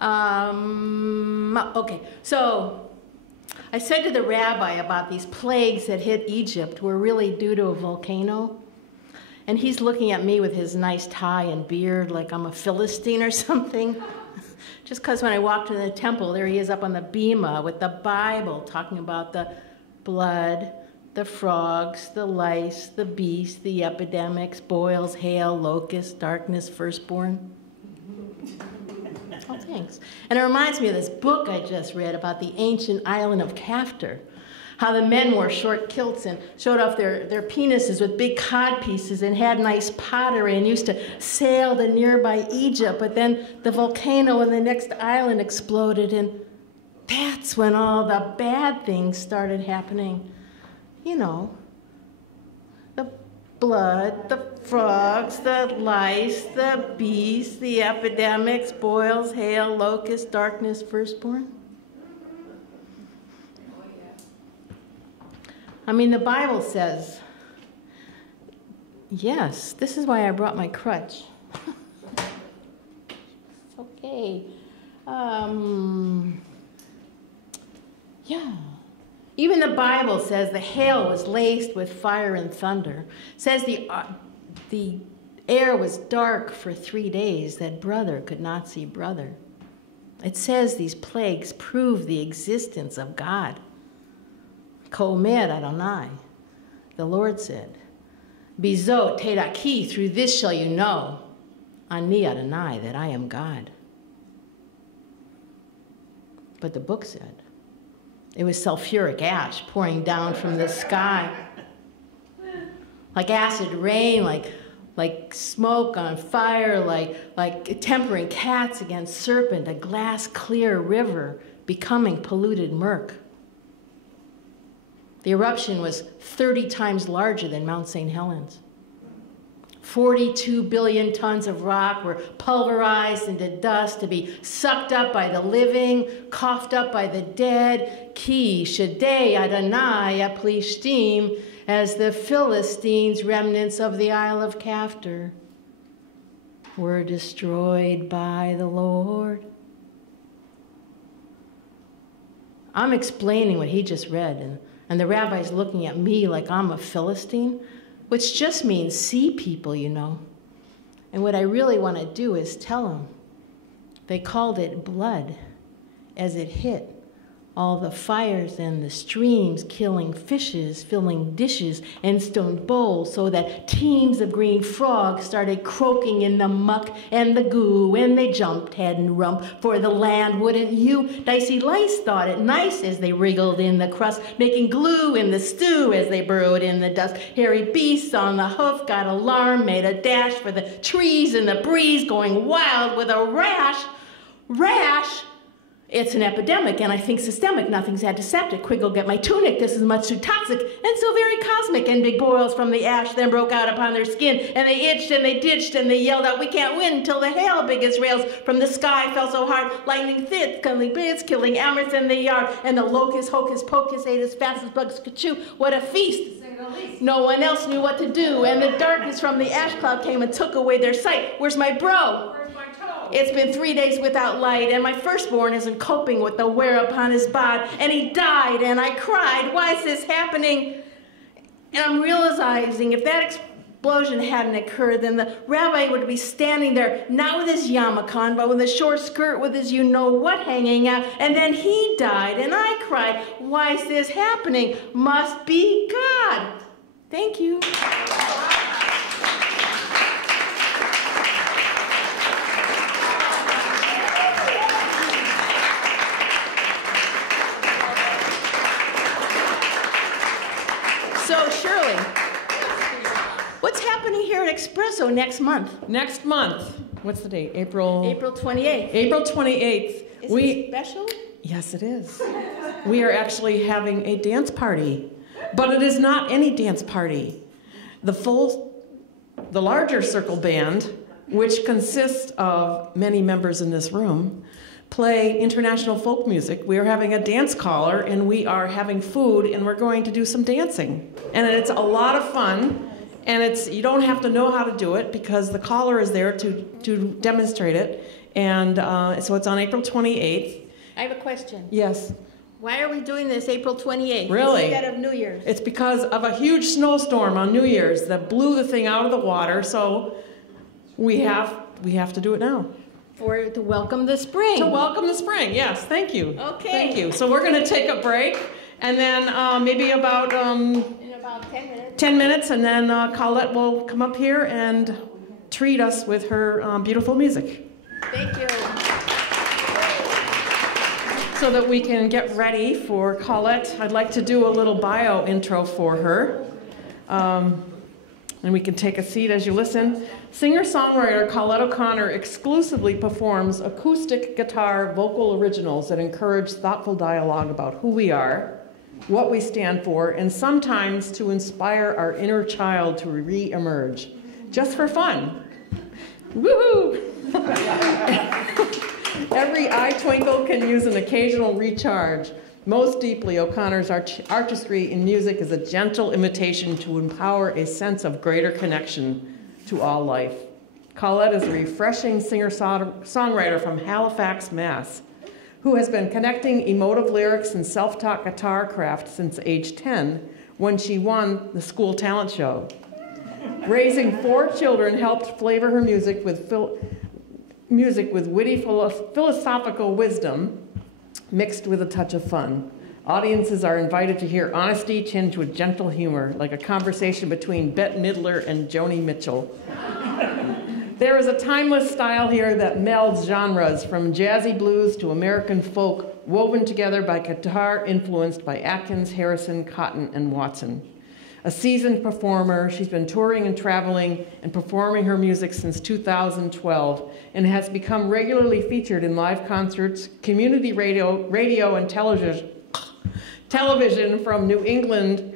Okay, so I said to the rabbi about these plagues that hit Egypt were really due to a volcano. And he's looking at me with his nice tie and beard like I'm a Philistine or something. Just because when I walked into the temple, there he is up on the bema with the Bible talking about the blood, the frogs, the lice, the beasts, the epidemics, boils, hail, locusts, darkness, firstborn. Oh, thanks. And it reminds me of this book I just read about the ancient island of Kaftor. How the men wore short kilts and showed off their penises with big cod pieces and had nice pottery and used to sail to nearby Egypt. But then the volcano in the next island exploded, and that's when all the bad things started happening. You know, the blood, the frogs, the lice, the beasts, the epidemics, boils, hail, locusts, darkness, firstborn. I mean, the Bible says, yes, this is why I brought my crutch. It's okay. Yeah. Even the Bible says the hail was laced with fire and thunder. It says the air was dark for 3 days, that brother could not see brother. It says these plagues prove the existence of God. Komer Adonai, the Lord said, Bizot Tedaki, through this shall you know, Ani Adonai, that I am God. But the book said, it was sulfuric ash pouring down from the sky, like acid rain, like smoke on fire, like tempering cats against serpent, a glass clear river becoming polluted murk. The eruption was 30 times larger than Mount St. Helens. 42 billion tons of rock were pulverized into dust to be sucked up by the living, coughed up by the dead. Ki Shaddai Adonai Aplishtim, as the Philistines, remnants of the Isle of Kaftor, were destroyed by the Lord. I'm explaining what he just read, and the rabbi's looking at me like I'm a Philistine, which just means sea people, you know. And what I really want to do is tell them. They called it blood as it hit. All the fires and the streams killing fishes, filling dishes and stone bowls, so that teams of green frogs started croaking in the muck and the goo, and they jumped head and rump for the land, wouldn't you? Dicey lice thought it nice as they wriggled in the crust, making glue in the stew as they burrowed in the dust. Hairy beasts on the hoof got alarmed, made a dash for the trees in the breeze, going wild with a rash. It's an epidemic, and I think systemic. Nothing's antiseptic. Quick, go get my tunic. This is much too toxic and so very cosmic. And big boils from the ash then broke out upon their skin, and they itched and they ditched and they yelled out, "We can't win!" Until the hail, big as rails, from the sky fell so hard, lightning thick, killing bits, killing amers in the yard. And the locust, hocus pocus, ate as fast as bugs could chew. What a feast! No one else knew what to do, and the darkness from the ash cloud came and took away their sight. Where's my bro? It's been 3 days without light, and my firstborn isn't coping with the wear upon his bod, and he died, and I cried, why is this happening? And I'm realizing if that explosion hadn't occurred, then the rabbi would be standing there, not with his yarmulke, but with a short skirt with his you-know-what hanging out, and then he died, and I cried, why is this happening? Must be God. Thank you. So, Shirley, what's happening here at Expresso next month? Next month. What's the date? April 28th. April 28th. Is it special? Yes, it is. We are actually having a dance party, but it is not any dance party. The larger circle band, which consists of many members in this room, play international folk music. We are having a dance caller, and we are having food, and we're going to do some dancing. And it's a lot of fun, and you don't have to know how to do it because the caller is there to demonstrate it. And so it's on April 28th. I have a question. Yes. Why are we doing this April 28th Really? instead of New Year's? It's because of a huge snowstorm on New Year's that blew the thing out of the water, so we have to do it now. To welcome the spring. To welcome the spring, yes, thank you. Okay. Thank you. So we're going to take a break, and then maybe about in about 10 minutes. 10 minutes, and then Colette will come up here and treat us with her beautiful music. Thank you. So that we can get ready for Colette, I'd like to do a little bio intro for her. And we can take a seat as you listen. Singer-songwriter Colette O'Connor exclusively performs acoustic guitar vocal originals that encourage thoughtful dialogue about who we are, what we stand for, and sometimes to inspire our inner child to re-emerge, just for fun. Woohoo! Every eye twinkle can use an occasional recharge. Most deeply, O'Connor's artistry in music is a gentle invitation to empower a sense of greater connection to all life. Colette is a refreshing singer-songwriter from Halifax, Mass., who has been connecting emotive lyrics and self-taught guitar craft since age 10, when she won the school talent show. Raising 4 children helped flavor her music with witty philosophical wisdom mixed with a touch of fun. Audiences are invited to hear honesty tinged with gentle humor, like a conversation between Bette Midler and Joni Mitchell. There is a timeless style here that melds genres, from jazzy blues to American folk, woven together by guitar influenced by Atkins, Harrison, Cotton, and Watson. A seasoned performer, she's been touring and traveling and performing her music since 2012 and has become regularly featured in live concerts, community radio and television from New England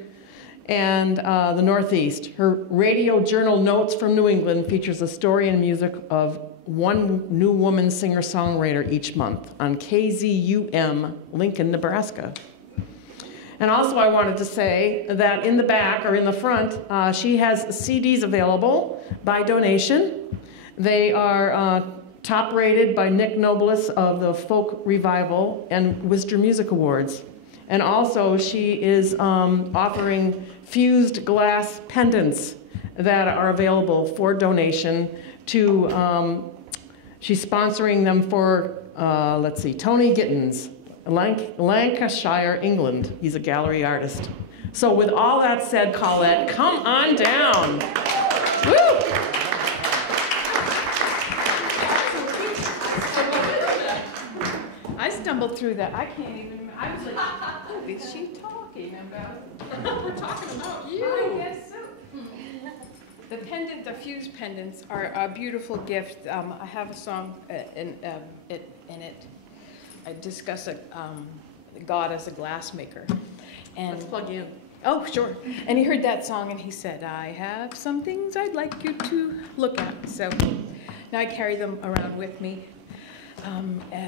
and the Northeast. Her radio journal Notes from New England features a story and music of one new woman singer-songwriter each month on KZUM, Lincoln, Nebraska. And also I wanted to say that in the back, or in the front, she has CDs available by donation. They are top rated by Nick Nobles of the Folk Revival and Worcester Music Awards. And also she is offering fused glass pendants that are available for donation to, she's sponsoring them for, let's see, Tony Gittins, Lancashire, England. He's a gallery artist. So with all that said, Colette, come on down. Woo! I stumbled through that. I can't even, I was like, who is she talking about? We're talking about you. I guess so. The pendant, the fused pendants are a beautiful gift. I have a song in it. I discuss God as a glassmaker. And Let's plug in. Oh, sure. And he heard that song and he said, I have some things I'd like you to look at. So now I carry them around with me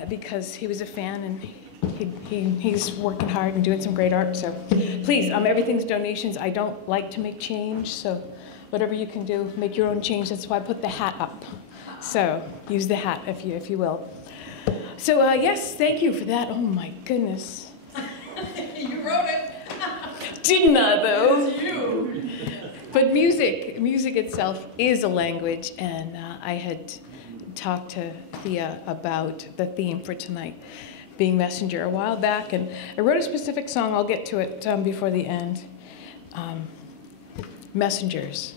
because he was a fan and he's working hard and doing some great art. So please, everything's donations. I don't like to make change, so whatever you can do, make your own change. That's why I put the hat up. So use the hat if you will. So yes, thank you for that. Oh my goodness. You wrote it. Didn't I though? It's you. But music itself is a language, and I had talked to Thea about the theme for tonight, being messenger, a while back, and I wrote a specific song. I'll get to it before the end. messengers,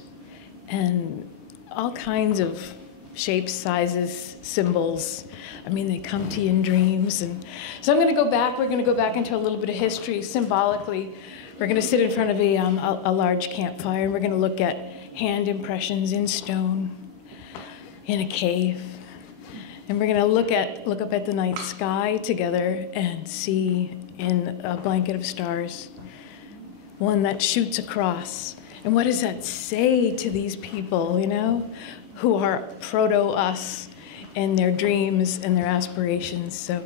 and all kinds of shapes, sizes, symbols. I mean, they come to you in dreams. And so I'm going to go back. We're going to go back into a little bit of history symbolically. We're going to sit in front of a large campfire, and we're going to look at hand impressions in stone, in a cave. And we're going to look up at the night sky together and see in a blanket of stars one that shoots across. And what does that say to these people, you know, who are proto-us in their dreams and their aspirations? So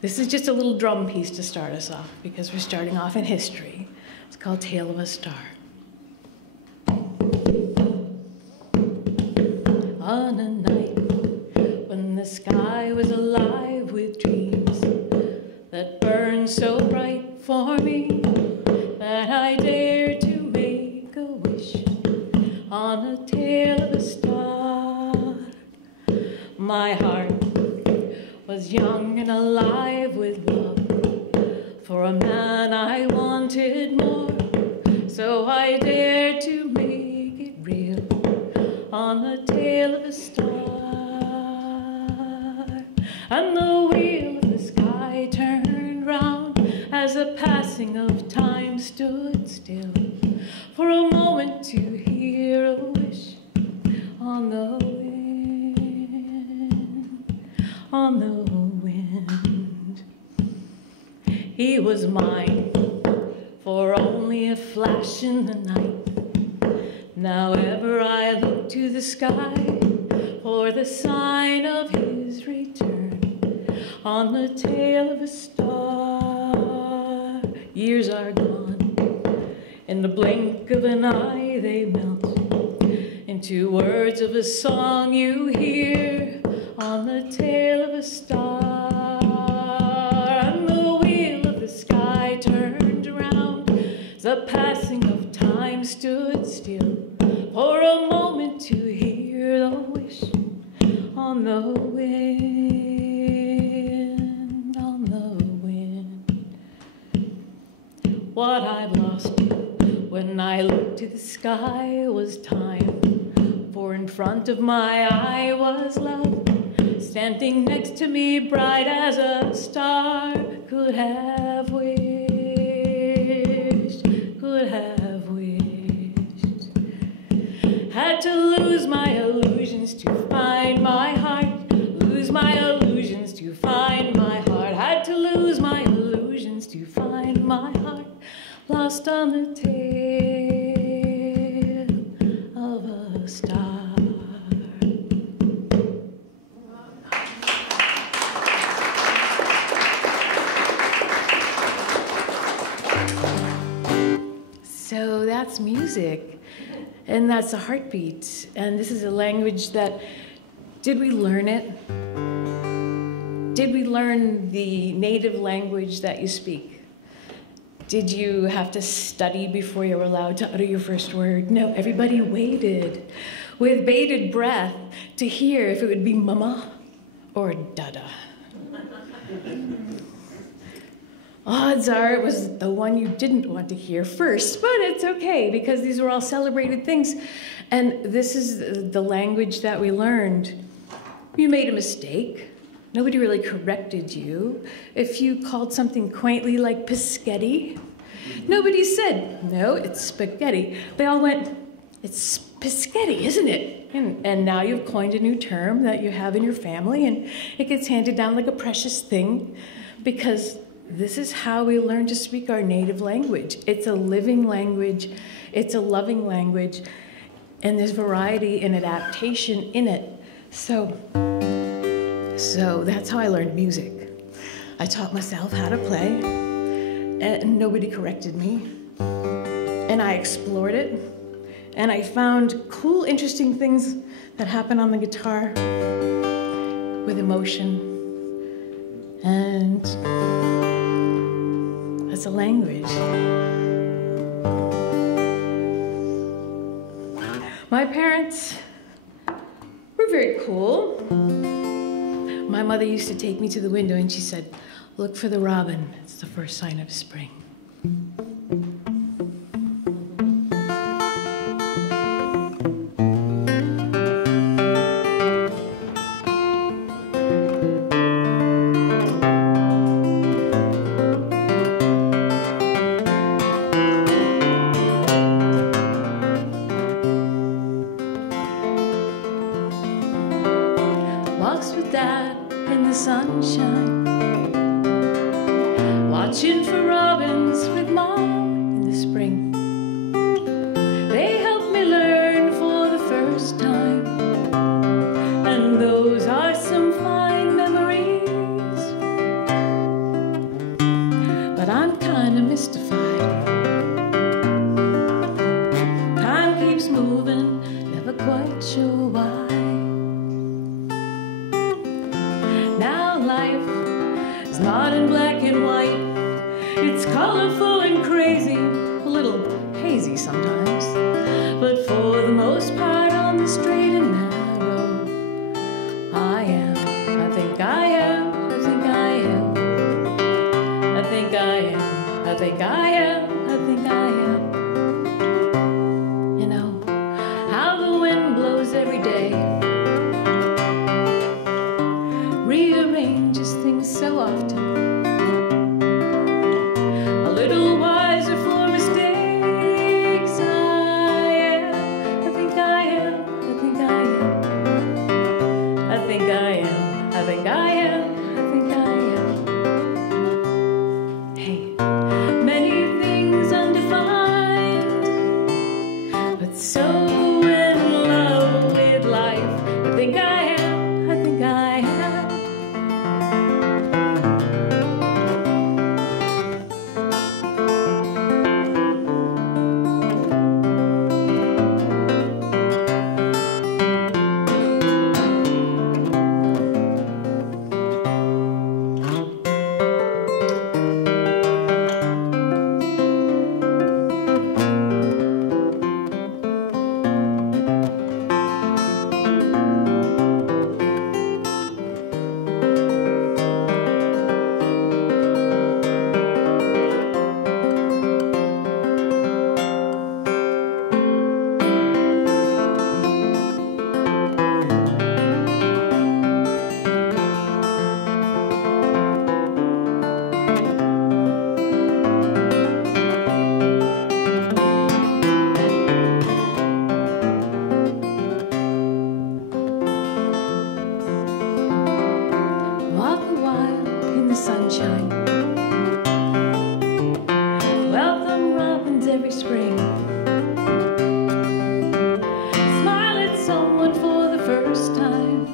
this is just a little drum piece to start us off, because we're starting off in history. It's called Tale of a Star. On a night when the sky was alive with dreams that burned so bright for me that I dared to make a wish on a tale of a star. My heart was young and alive with love for a man I wanted more, so I dared to make it real on a tale of a star. And the wheel of the sky turned round as the passing of time stood still for a moment to hear a wish on the wind, on the wind. He was mine for only a flash in the night. Now ever I look to the sky for the sign of his return on the tail of a star. Years are gone, in the blink of an eye they melt into words of a song you hear on the tail of a star. And the wheel of the sky turned around, the passing of time stood still for a moment to hear the wish on the wind, on the wind. What I've lost when I looked to the sky was time, for in front of my eye was love, standing next to me bright as a star. Could have wished, could have wished. Had to lose my illusions to find my heart, lose my illusions to find my heart. Had to lose my illusions to find my heart, lost on the tail of a star. So that's music, and that's a heartbeat, and this is a language that, did we learn it? Did we learn the native language that you speak? Did you have to study before you were allowed to utter your first word? No, everybody waited with bated breath to hear if it would be mama or dada. Odds are it was the one you didn't want to hear first, but it's okay because these were all celebrated things. And this is the language that we learned. You made a mistake. Nobody really corrected you. If you called something quaintly like Pischetti, nobody said, no, it's spaghetti. They all went, it's Pischetti, isn't it? And now you've coined a new term that you have in your family, and it gets handed down like a precious thing because this is how we learn to speak our native language. It's a living language, it's a loving language, and there's variety and adaptation in it. So that's how I learned music. I taught myself how to play, and nobody corrected me. And I explored it, and I found cool, interesting things that happen on the guitar with emotion. And that's a language. My parents were very cool. My mother used to take me to the window and she said, look for the robin. It's the first sign of spring. sunshine, watching for robins with Mom in the spring. They helped me learn for the first time, and those are some fine memories. But I'm kind of mystified. Time keeps moving, never quite sure why. Now life is not in black and white. It's colorful and crazy, a little hazy sometimes, but for the most part on the straight and narrow, I am, I think I am, I think I am, I think I am, I think I am, I think I am. You know, how the wind blows every day, rearranges things so often. A little wiser for mistakes. I am, I think I am, I think I am, I think I am, I think I am, I think I am. Hey, many things undefined, but so in love with life. I think I am, I think I am. Walk a while in the sunshine, welcome robins every spring, smile at someone for the first time,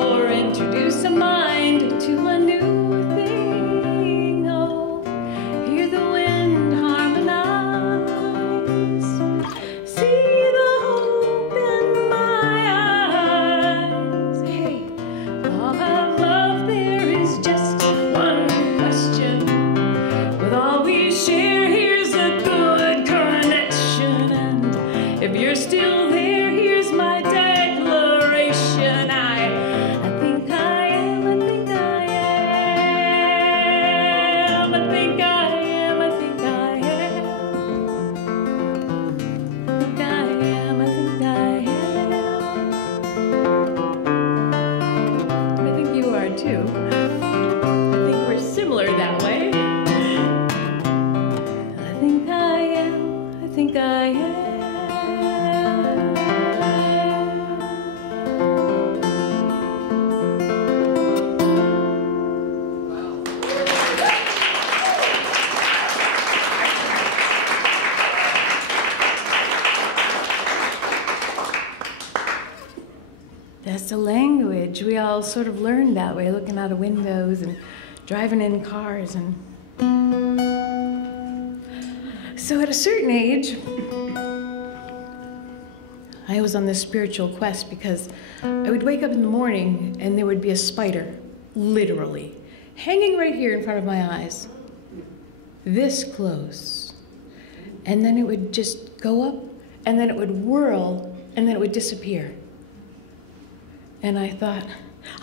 or introduce a mind to a new thing. Oh, hear the wind harmonize, see the hope in my eyes. Hey, all of love, there is just one question. With all we share, here's a good connection. And if you're still there, here's my declaration. I think I am, I think I am, I think I am, I think I am, I think I am, I think I am. I think you are too. I think we're similar that way. I think I am, I think I am. That's the language. We all sort of learned that way, looking out of windows and driving in cars. And so at a certain age, I was on this spiritual quest because I would wake up in the morning and there would be a spider, literally, hanging right here in front of my eyes, this close. And then it would just go up, and then it would whirl, and then it would disappear. And I thought,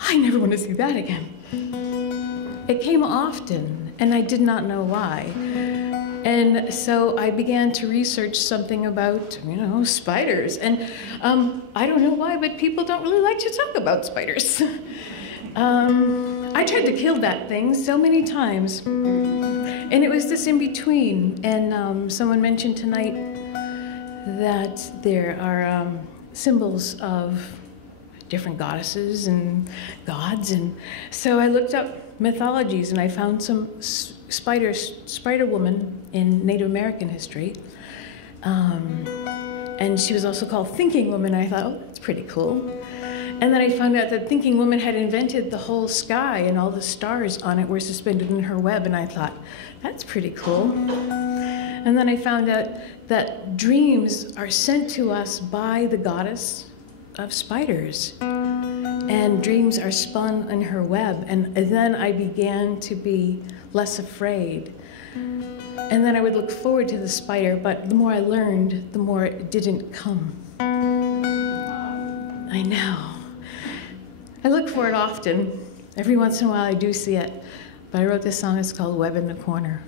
I never want to see that again. It came often, and I did not know why. And so I began to research something about, spiders. And I don't know why, but people don't really like to talk about spiders. I tried to kill that thing so many times. And it was this in between. And someone mentioned tonight that there are symbols of different goddesses and gods. And so I looked up mythologies, and I found some spider woman in Native American history. And she was also called Thinking Woman. I thought, oh, that's pretty cool. And then I found out that Thinking Woman had invented the whole sky, and all the stars on it were suspended in her web, and I thought, that's pretty cool. And then I found out that dreams are sent to us by the goddess of spiders, and dreams are spun in her web. And then I began to be less afraid. And then I would look forward to the spider, but the more I learned, the more it didn't come. I know. I look for it often. Every once in a while I do see it. But I wrote this song, it's called Web in the Corner.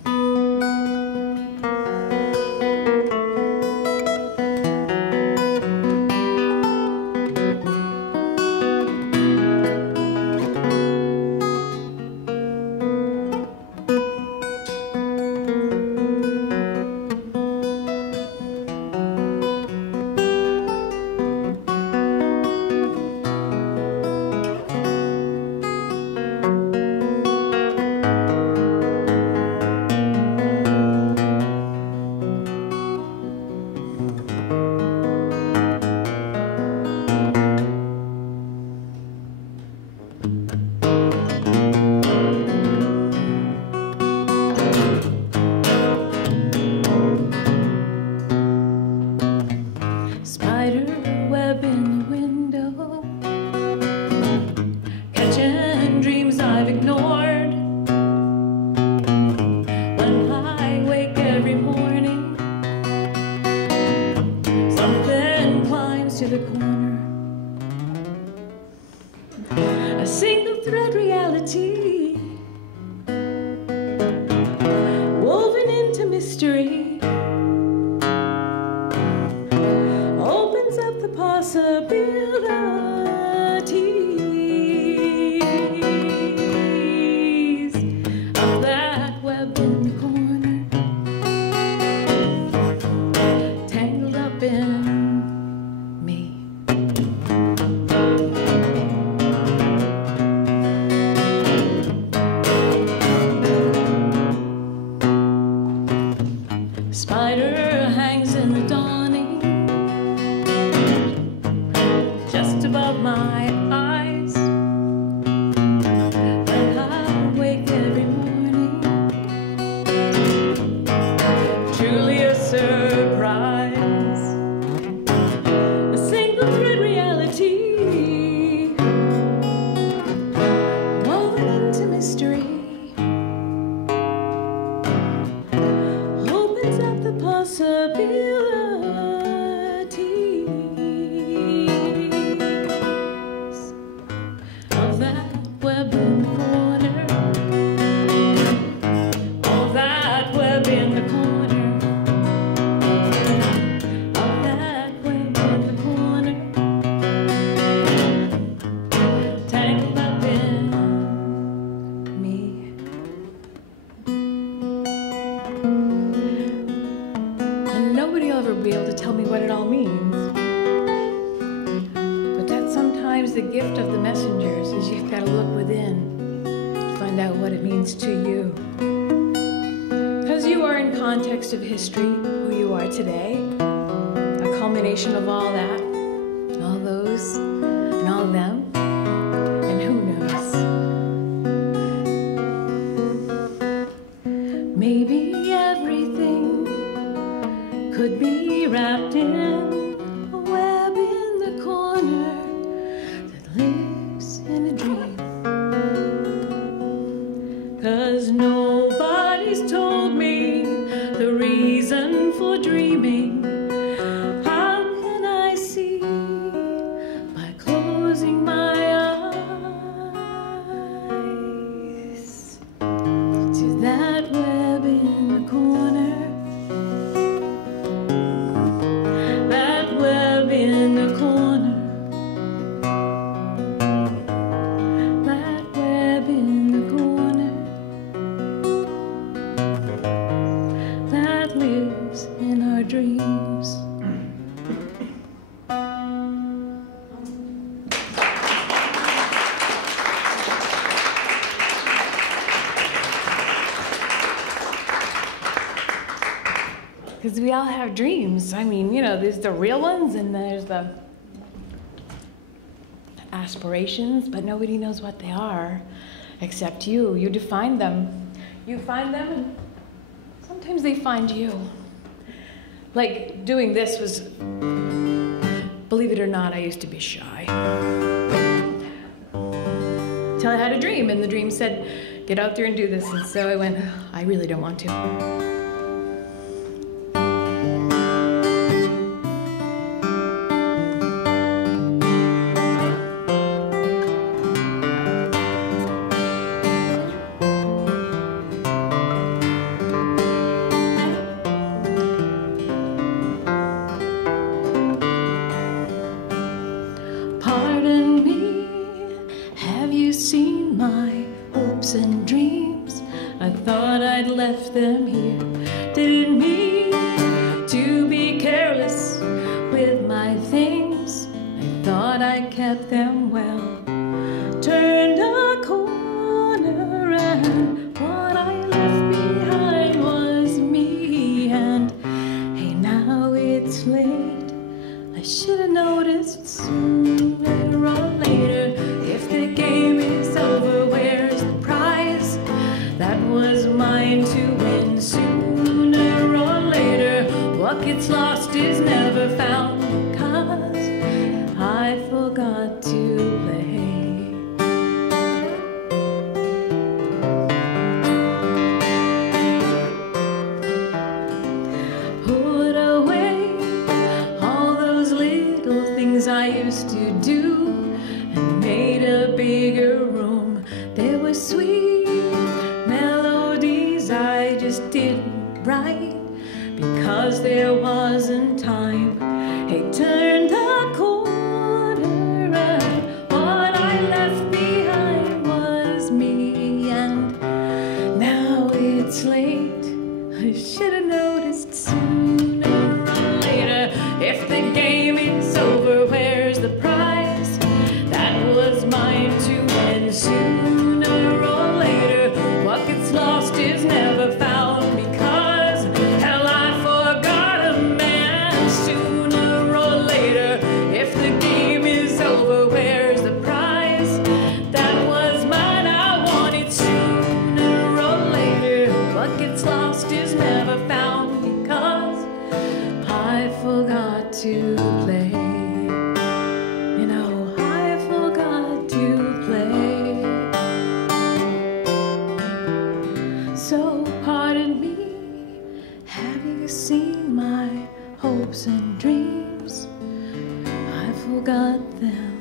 Of history, who you are today, a culmination of all that, all those, and all them, and who knows? Maybe everything could be wrapped in a web in the corner that lives in a dream. 'Cause nobody's told me the reason for dreaming. How can I see because we all have dreams. I mean, you know, there's the real ones and there's the aspirations, but nobody knows what they are except you. You define them. You find them and sometimes they find you. Like doing this was, believe it or not, I used to be shy. Till I had a dream, and the dream said, get out there and do this. And so I went, I really don't want to. Them here. Didn't mean to be careless with my things. I thought I kept them well. Turned a corner and what I left behind was me. And hey, now it's late. I should have noticed sooner or later. If the game is over, where's the prize? That was mine to win sooner or later. What gets lost is never found because I forgot to play. Put away all those little things I used to do and made a bigger room. There were sweet melodies I just didn't write because there wasn't time. Hey, turned a corner and what I left behind was me. And now it's late. I should have noticed sooner or later. If the game is over, where's the prize? That was mine to win sooner or later. What gets lost is never found because hell, I forgot a man sooner or later. If the game is over, where's the prize? That was mine, I want it sooner or later. What gets lost is never found because I forgot to play. You know, I forgot to play. So pardon me, have you seen my hopes and dreams? I forgot them.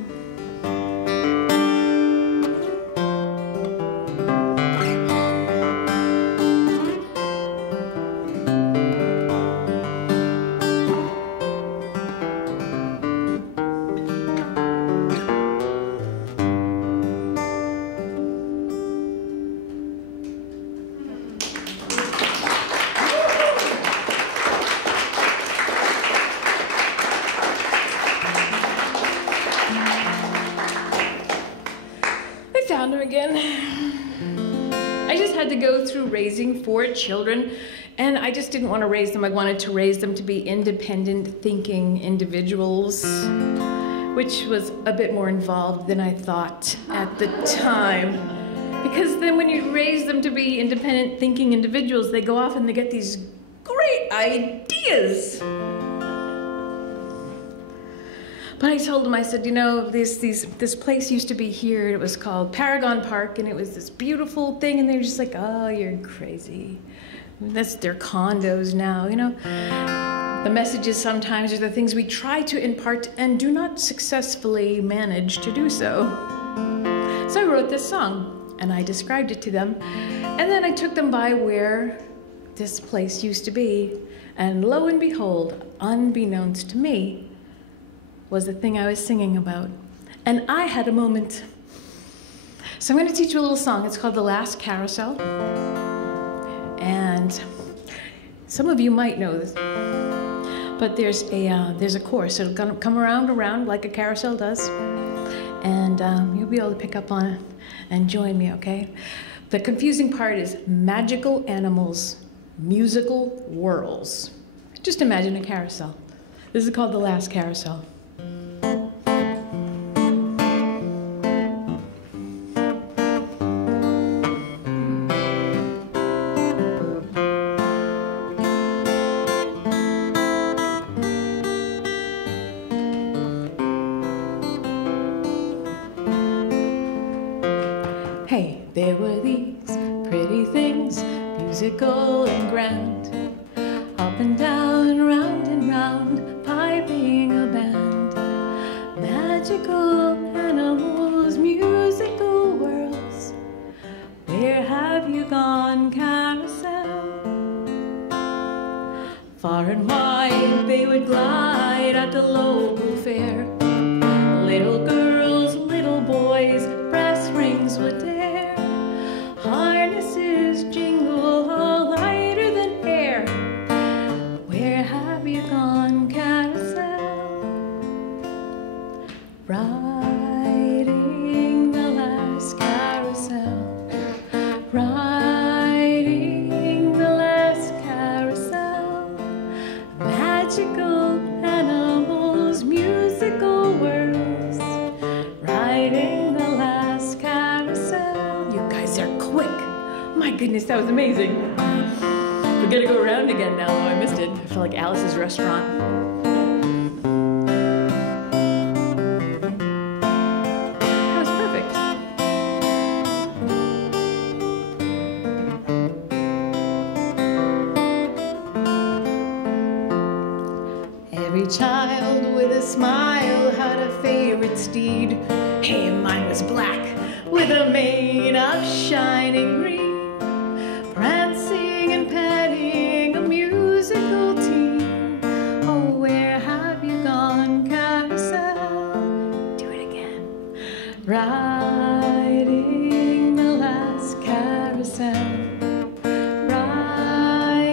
Found him again. I just had to go through raising 4 children, and I just didn't want to raise them. I wanted to raise them to be independent thinking individuals, which was a bit more involved than I thought at the time. Because then when you raise them to be independent thinking individuals, they go off and they get these great ideas. But I told them, I said, you know, this place used to be here. It was called Paragon Park, and it was this beautiful thing. And they were just like, oh, you're crazy. That's their condos now, you know. The messages sometimes are the things we try to impart and do not successfully manage to do so. So I wrote this song, and I described it to them. And then I took them by where this place used to be. And lo and behold, unbeknownst to me, was the thing I was singing about. And I had a moment. So I'm going to teach you a little song. It's called The Last Carousel. And some of you might know this. But there's a chorus. It'll come around like a carousel does. And you'll be able to pick up on it and join me, okay? The confusing part is magical animals, musical whirls. Just imagine a carousel. This is called The Last Carousel. Hey, there were these pretty things, musical and grand, up and down and round, piping a band. Magical animals, musical worlds, where have you gone, carousel? Far and wide they would glide at the local fair. Little girls, little boys, brass rings would dare. Harnesses jingle all lighter than air. Where have you gone, carousel? Riding the last carousel. Riding the last carousel. Magical animals, musical worlds. Riding the last carousel. You guys are quick. My goodness, that was amazing. We're gonna go around again now, though I missed it. I feel like Alice's restaurant. That was perfect. Every child with a smile had a favorite steed. Hey, mine was black with a mane of shining green. Prancing and petting a musical team. Oh, where have you gone, carousel? Do it again. Riding the last carousel.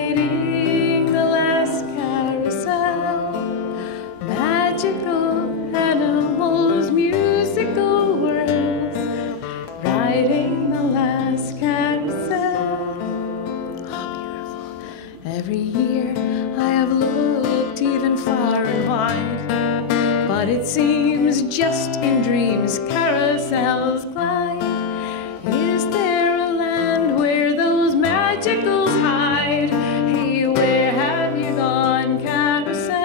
Riding the last carousel. Magical animals, musical worlds. Riding the last carousel. Oh, beautiful. Every year I have looked even far and wide, but it seems just in dreams carousels glide. Is there a land where those magicals hide? Hey, where have you gone, carousel?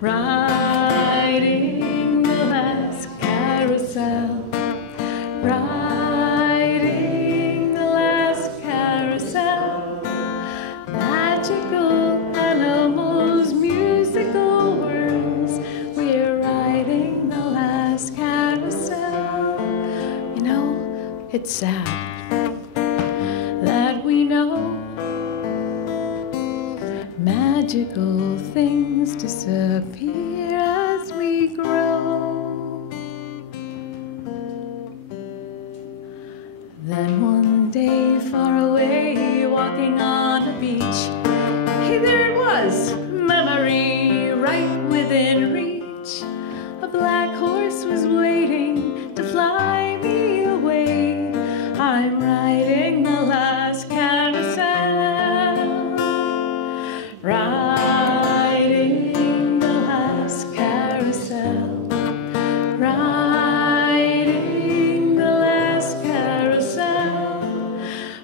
Riding the last carousel. Riding the last carousel. Magical animals, musical worlds. We're riding the last carousel. You know, it's sad that we know magical things disappear as we grow. Then one day far away, walking on a beach, hey, there it was, memory right within reach. A black horse was waiting to fly me away. I'm riding the last carousel. Riding the last carousel. Riding the last carousel.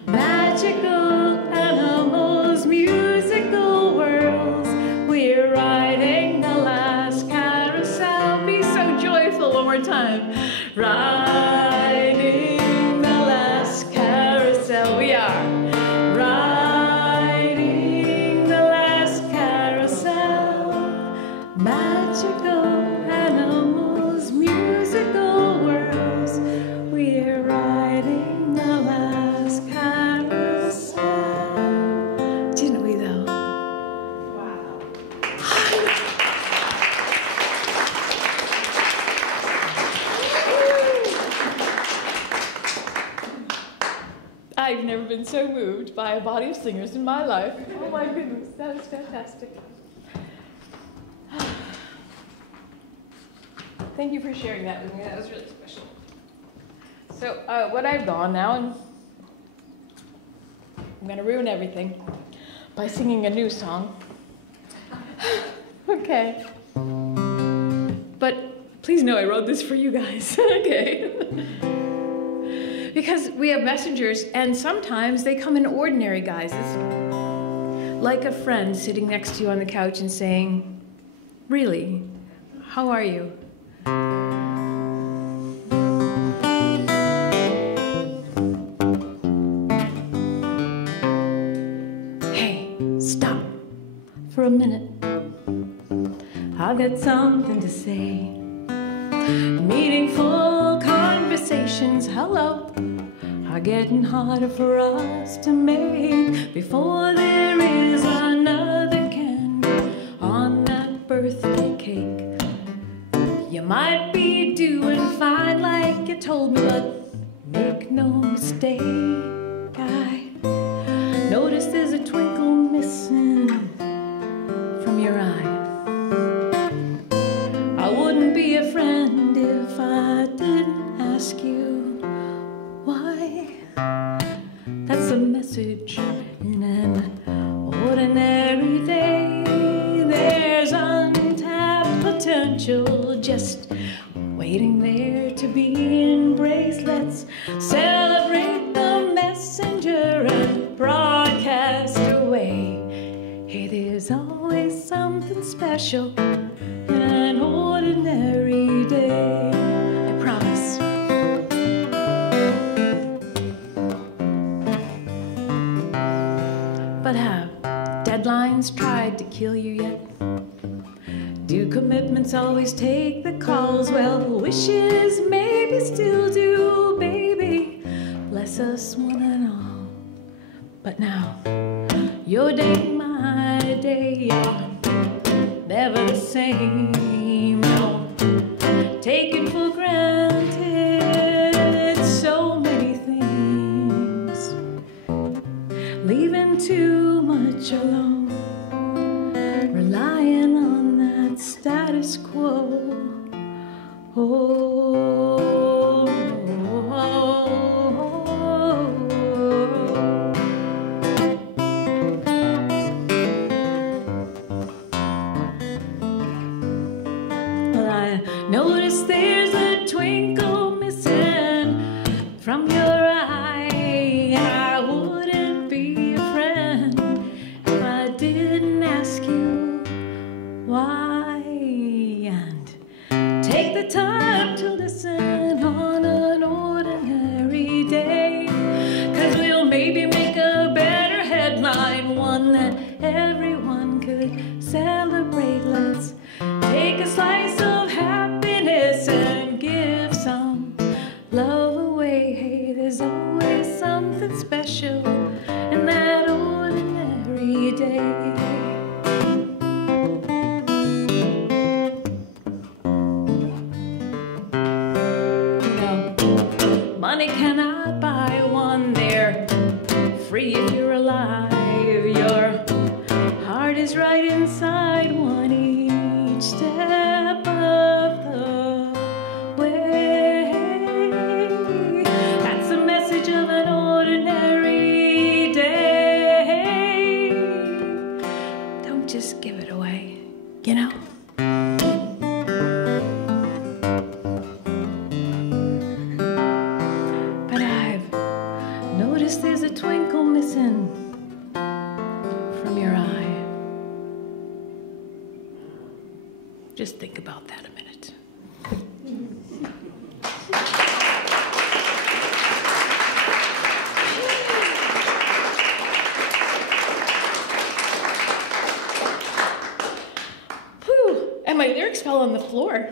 Magical animals, musical worlds. We're riding the last carousel. Be so joyful one more time. Riding the last carousel. We are. Riding the last carousel. Magical animals, musical worlds. We're riding the last carousel. Didn't we, though? Wow. I've never been so moved by a body of singers in my life. Oh my goodness, that was fantastic. Thank you for sharing that with me. That was really special. So what I've gone now, and I'm going to ruin everything, by singing a new song. Okay. But please know I wrote this for you guys, okay? Because we have messengers, and sometimes they come in ordinary guises. Like a friend sitting next to you on the couch and saying, "Really, how are you?" Hey, stop for a minute. I've got something to say. Meaningful conversations, hello, are getting harder for us to make before there is another candy on that birthday cake. You might be doing fine like you told me, but make no mistake, I notice there's a twinkle missing from your eye. I wouldn't be a friend if I didn't ask you why. That's a message in an ordinary day. There's untapped potential just waiting there to be embraced. Let's celebrate the messenger and broadcast away. Hey, there's always something special in an ordinary day. I promise. But have deadlines tried to kill you yet? Do commitments always take the calls? Well, wishes maybe still do, baby. Bless us one and all. But now, your day, my day, are never the same. No, taken for granted so many things. Leaving too much alone, relying on that status quo. Well, I notice there's a twinkle missing from your eye. I wouldn't be a friend if I didn't ask you why. And take the time to listen on an ordinary day, 'cause we'll maybe make a better headline, one that everyone could celebrate. Let's take a slice of happiness and give some love away. Hey, there's always something special in that ordinary day. Money cannot buy one, they're free if you're alive. Your heart is right inside one each step of the way. That's the message of an ordinary day. Don't just give it away, you know? There's a twinkle missing from your eye. Just think about that a minute. Whew, and my lyrics fell on the floor.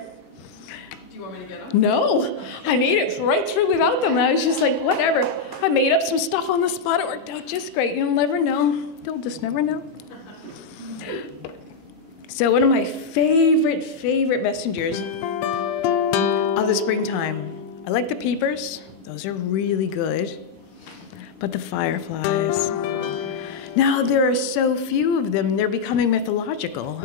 Do you want me to get up? No, I made it right through without them. I was just like, whatever. I made up some stuff on the spot. It worked out just great. You'll never know. You'll just never know. So one of my favorite messengers of the springtime. I like the peepers. Those are really good. But the fireflies. Now there are so few of them, they're becoming mythological.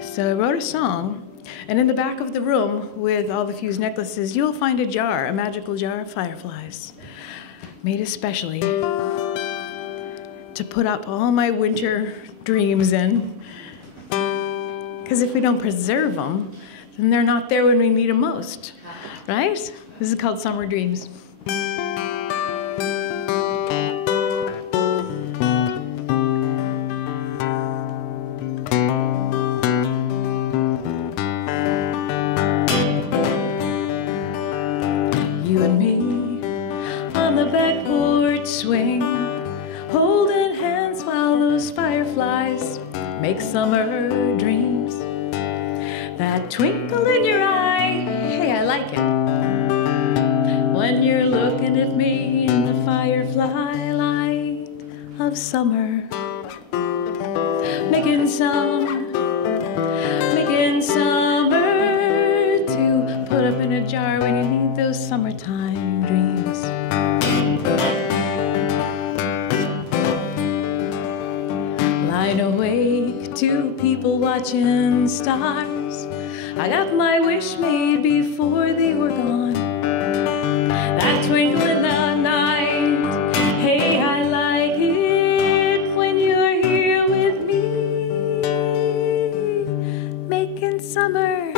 So I wrote a song. And in the back of the room with all the fused necklaces, you'll find a jar, a magical jar of fireflies, made especially to put up all my winter dreams in. Because if we don't preserve them, then they're not there when we need them most, right? This is called Summer Dreams. You and me on the back porch swing, holding hands while those fireflies make summer dreams. That twinkle in your eye, hey, I like it. When you're looking at me in the firefly light of summer, making summer to put up in a jar when you need those summertime dreams. Lying awake to people watching stars, I got my wish made before they were gone. That twinkle in the night, hey, I like it when you're here with me, making summer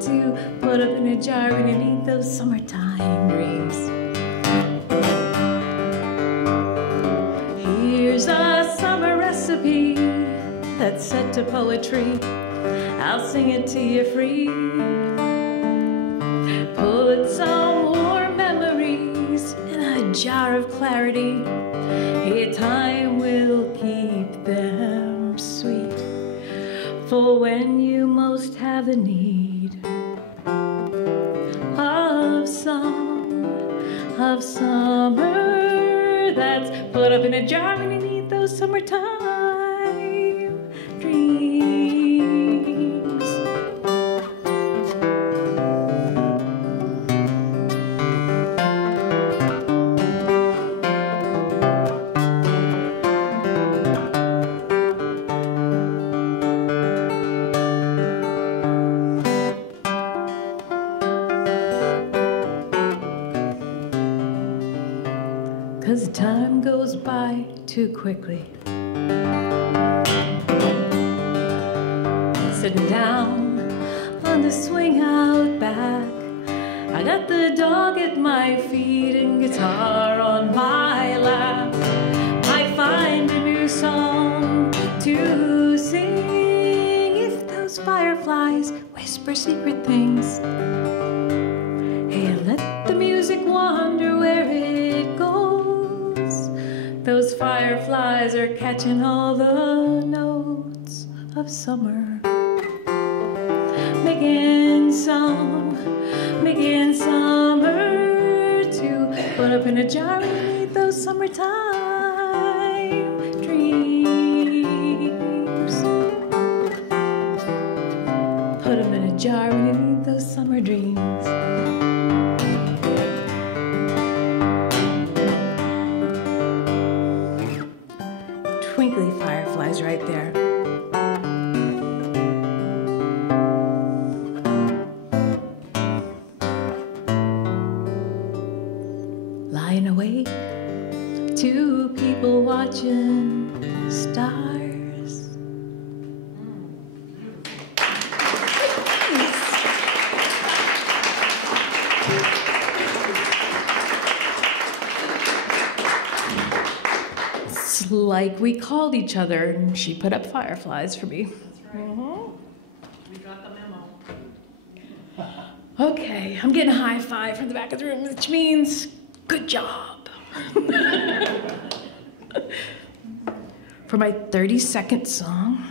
to put up in a jar when you need those summertime dreams. Here's a summer recipe that's set to poetry. I'll sing it to you free. Put some warm memories in a jar of clarity. Hey, time will keep them sweet for when you most have the need of summer that's put up in a jar when you need those summertime dreams. Cause time goes by too quickly. Sitting down on the swing out back, I got the dog at my feet and guitar on my lap. I find a new song to sing if those fireflies whisper secret things. Hey, let the music wander where it goes. Those fireflies are catching all the notes of summer, making summer to put up in a jar and eat those summertime dreams. Put them in a jar and eat those summer dreams. Twinkly fireflies right there. Lying awake, two people watching stars. It's like we called each other and she put up fireflies for me. That's right. We got the memo. Okay, I'm getting a high five from the back of the room, which means good job. For my 30-second song.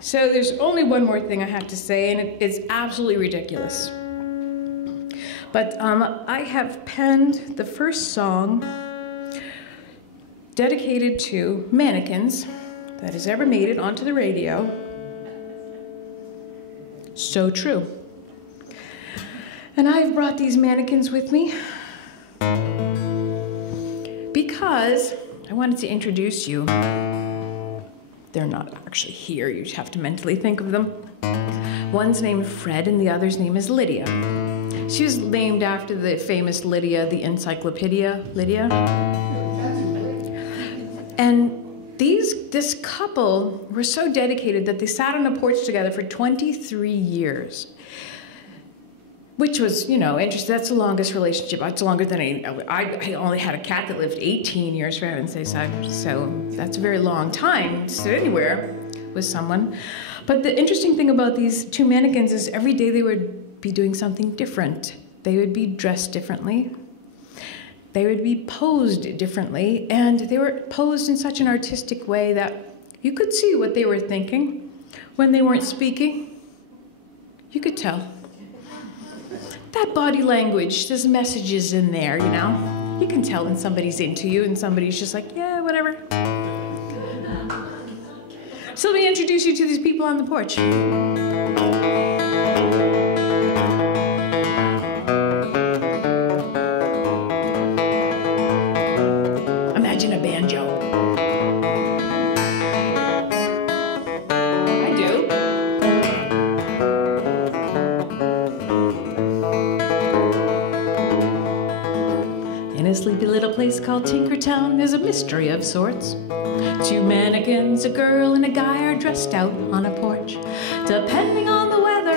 So there's only one more thing I have to say, and it's absolutely ridiculous. But I have penned the first song dedicated to mannequins that has ever made it onto the radio. So true. And I've brought these mannequins with me because I wanted to introduce you. They're not actually here, you have to mentally think of them. One's named Fred and the other's name is Lydia. She was named after the famous Lydia, the Encyclopedia Lydia. And this couple were so dedicated that they sat on a porch together for 23 years. Which was, you know, interesting. That's the longest relationship. It's longer than I only had a cat that lived 18 years, for heaven's sake. So that's a very long time to sit anywhere with someone. But the interesting thing about these two mannequins is every day they would be doing something different. They would be dressed differently. They would be posed differently. And they were posed in such an artistic way that you could see what they were thinking when they weren't speaking. You could tell. That body language, there's messages in there, you know? You can tell when somebody's into you and somebody's just like, yeah, whatever. So let me introduce you to these people on the porch. Imagine a banjo. I do. In a sleepy little place called Tinkertown, there's a mystery of sorts. Two mannequins, a girl and a guy, are dressed out on a porch. Depending on the weather,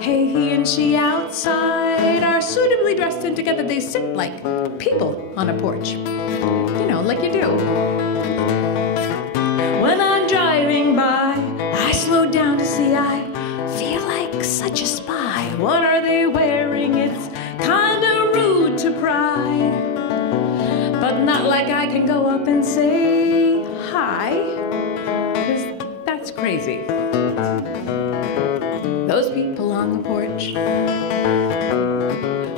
hey, he and she outside are suitably dressed, and together they sit like people on a porch. You know, like you do. When I'm driving by, I slow down to see, I feel like such a spy. What are they wearing? It's kinda rude to pry. But not like I can go up and say hi, because that's crazy. Those people on the porch,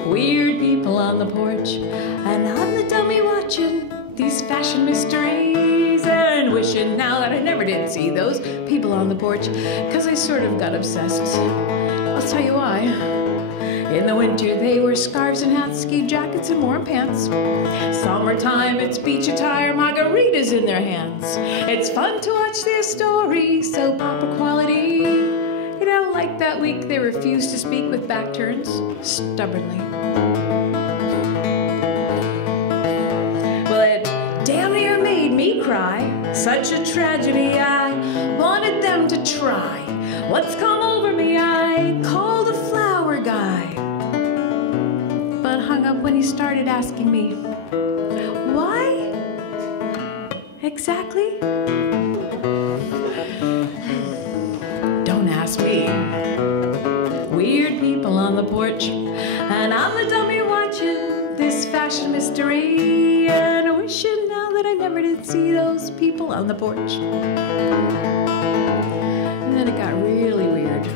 weird people on the porch, and I'm the dummy watching these fashion mysteries and wishing now that I never did see those people on the porch, because I sort of got obsessed. I'll tell you why. In the winter, they wear scarves and hats, ski jackets and warm pants. Summertime, it's beach attire, margaritas in their hands. It's fun to watch their stories, soap opera quality. You know, like that week, they refused to speak with back turns, stubbornly. Well, it damn near made me cry. Such a tragedy, I wanted them to try. What's come over me, I called a flower guy. But hung up when he started asking me, why exactly? Don't ask me. Weird people on the porch, and I'm the dummy watching this fashion mystery and wishing now that I never did see those people on the porch. And then it got really weird.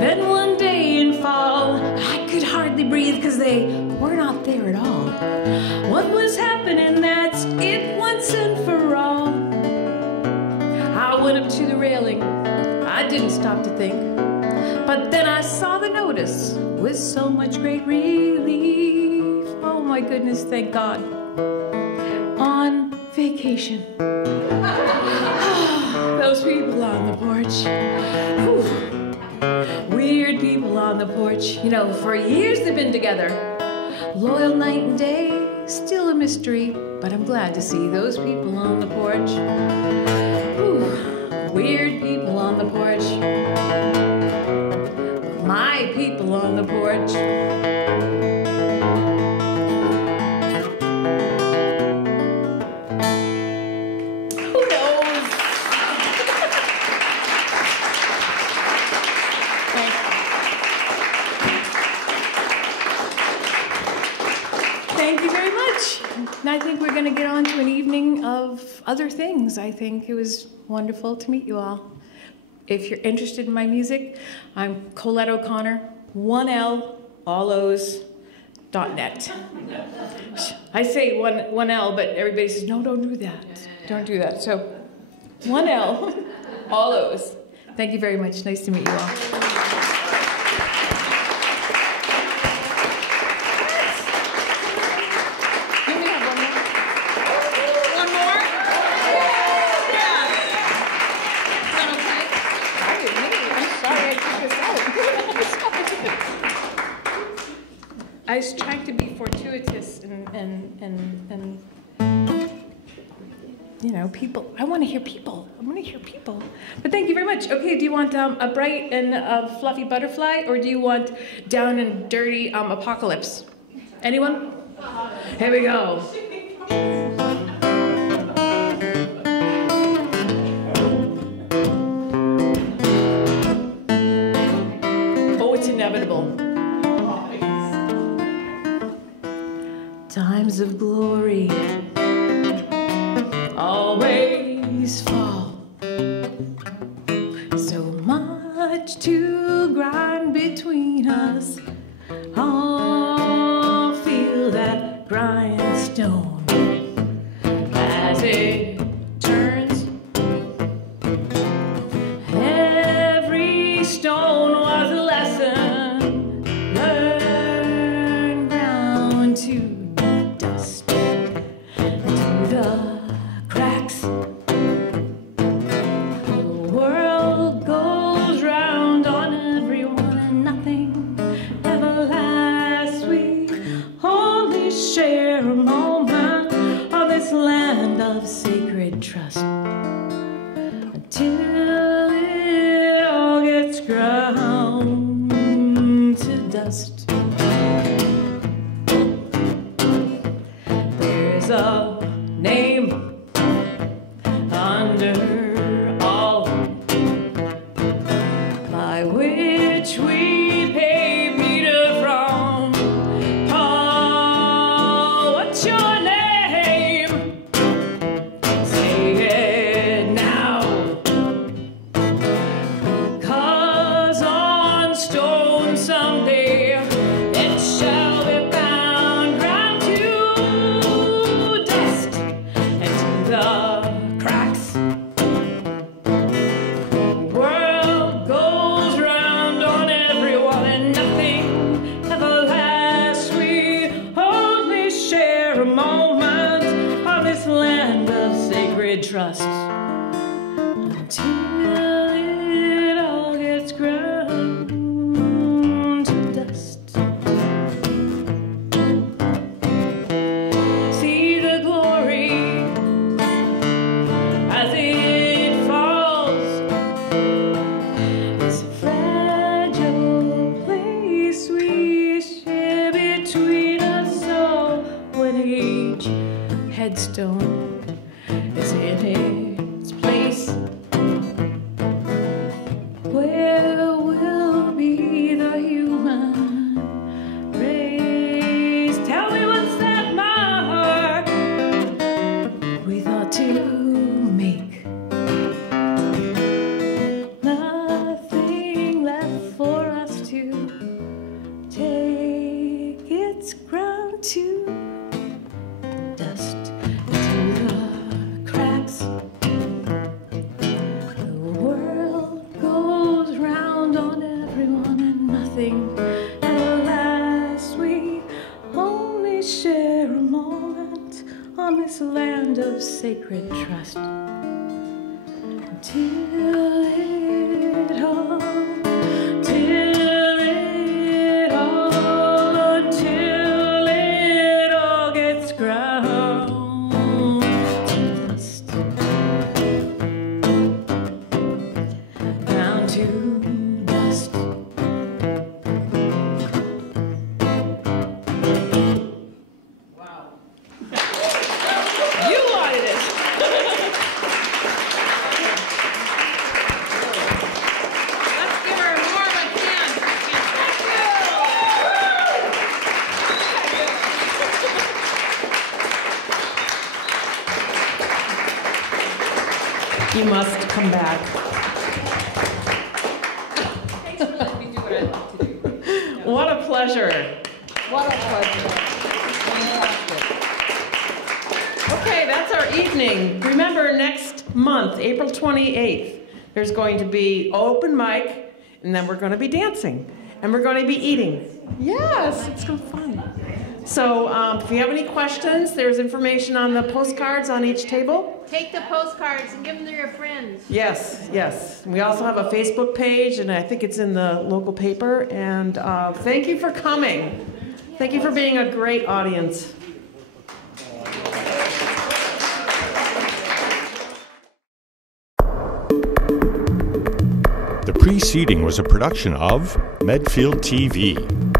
Then one day in fall, I could hardly breathe because they were not there at all. What was happening, that's it once and for all. I went up to the railing, I didn't stop to think, but then I saw the notice with so much great relief. Oh my goodness, thank God. On vacation. Those people on the porch. Whew. Weird people on the porch. You know, for years they've been together. Loyal night and day, still a mystery, but I'm glad to see those people on the porch. Whew. Weird people on the porch. My people on the porch. And I think we're going to get on to an evening of other things. I think it was wonderful to meet you all. If you're interested in my music, I'm Colette O'Connor, 1L, all O's.net. I say one L, but everybody says, no, don't do that. Don't do that. So 1L, all O's. Thank you very much. Nice to meet you all. I was trying to be fortuitous and you know, people. I want to hear people. I want to hear people. But thank you very much. Okay, do you want a bright and fluffy butterfly, or do you want down and dirty apocalypse? Anyone? Here we go. Oh, it's inevitable. Times of glory always fall. So much to grind between us. I'll feel that grindstone as it turns. Every stone was a lesson learned, ground to dust, to the cracks. The world goes round on everyone, and nothing ever lasts. We only share a moment on this land of sacred trust, until it all gets ground to dust. There's a name under all by which we pay Peter from Paul. What's your name? Say it now. Because on stone someday it shall be found, ground to dust and to the cracks. The world goes round on everyone, and nothing ever lasts. We only share a moment on this land of sacred trust, until it all gets ground to dust. See the glory as it falls. It's a fragile place we share between us all, when each headstone is in its place. Where will be the human race? Tell me, what's that mark we thought to make? Nothing left for us to take. It's ground to dust, to the cracks. The world goes round on everyone, and nothing ever lasts. We only share a moment on this land of sacred trust, until it all, till it all, until it all gets ground to dust, ground to dust. You wanted it. Let's give her more of a hand. You must come back. Thanks for letting me do what I love to do. What a pleasure. What a pleasure. Okay, that's our evening. Remember, next month, April 28th, there's going to be open mic, and then we're going to be dancing, and we're going to be eating. Yes, it's going to be fun. So if you have any questions, there's information on the postcards on each table. Take the postcards and give them to your friends. Yes, yes. We also have a Facebook page, and I think it's in the local paper. And thank you for coming. Thank you for being a great audience. The preceding was a production of Medfield TV.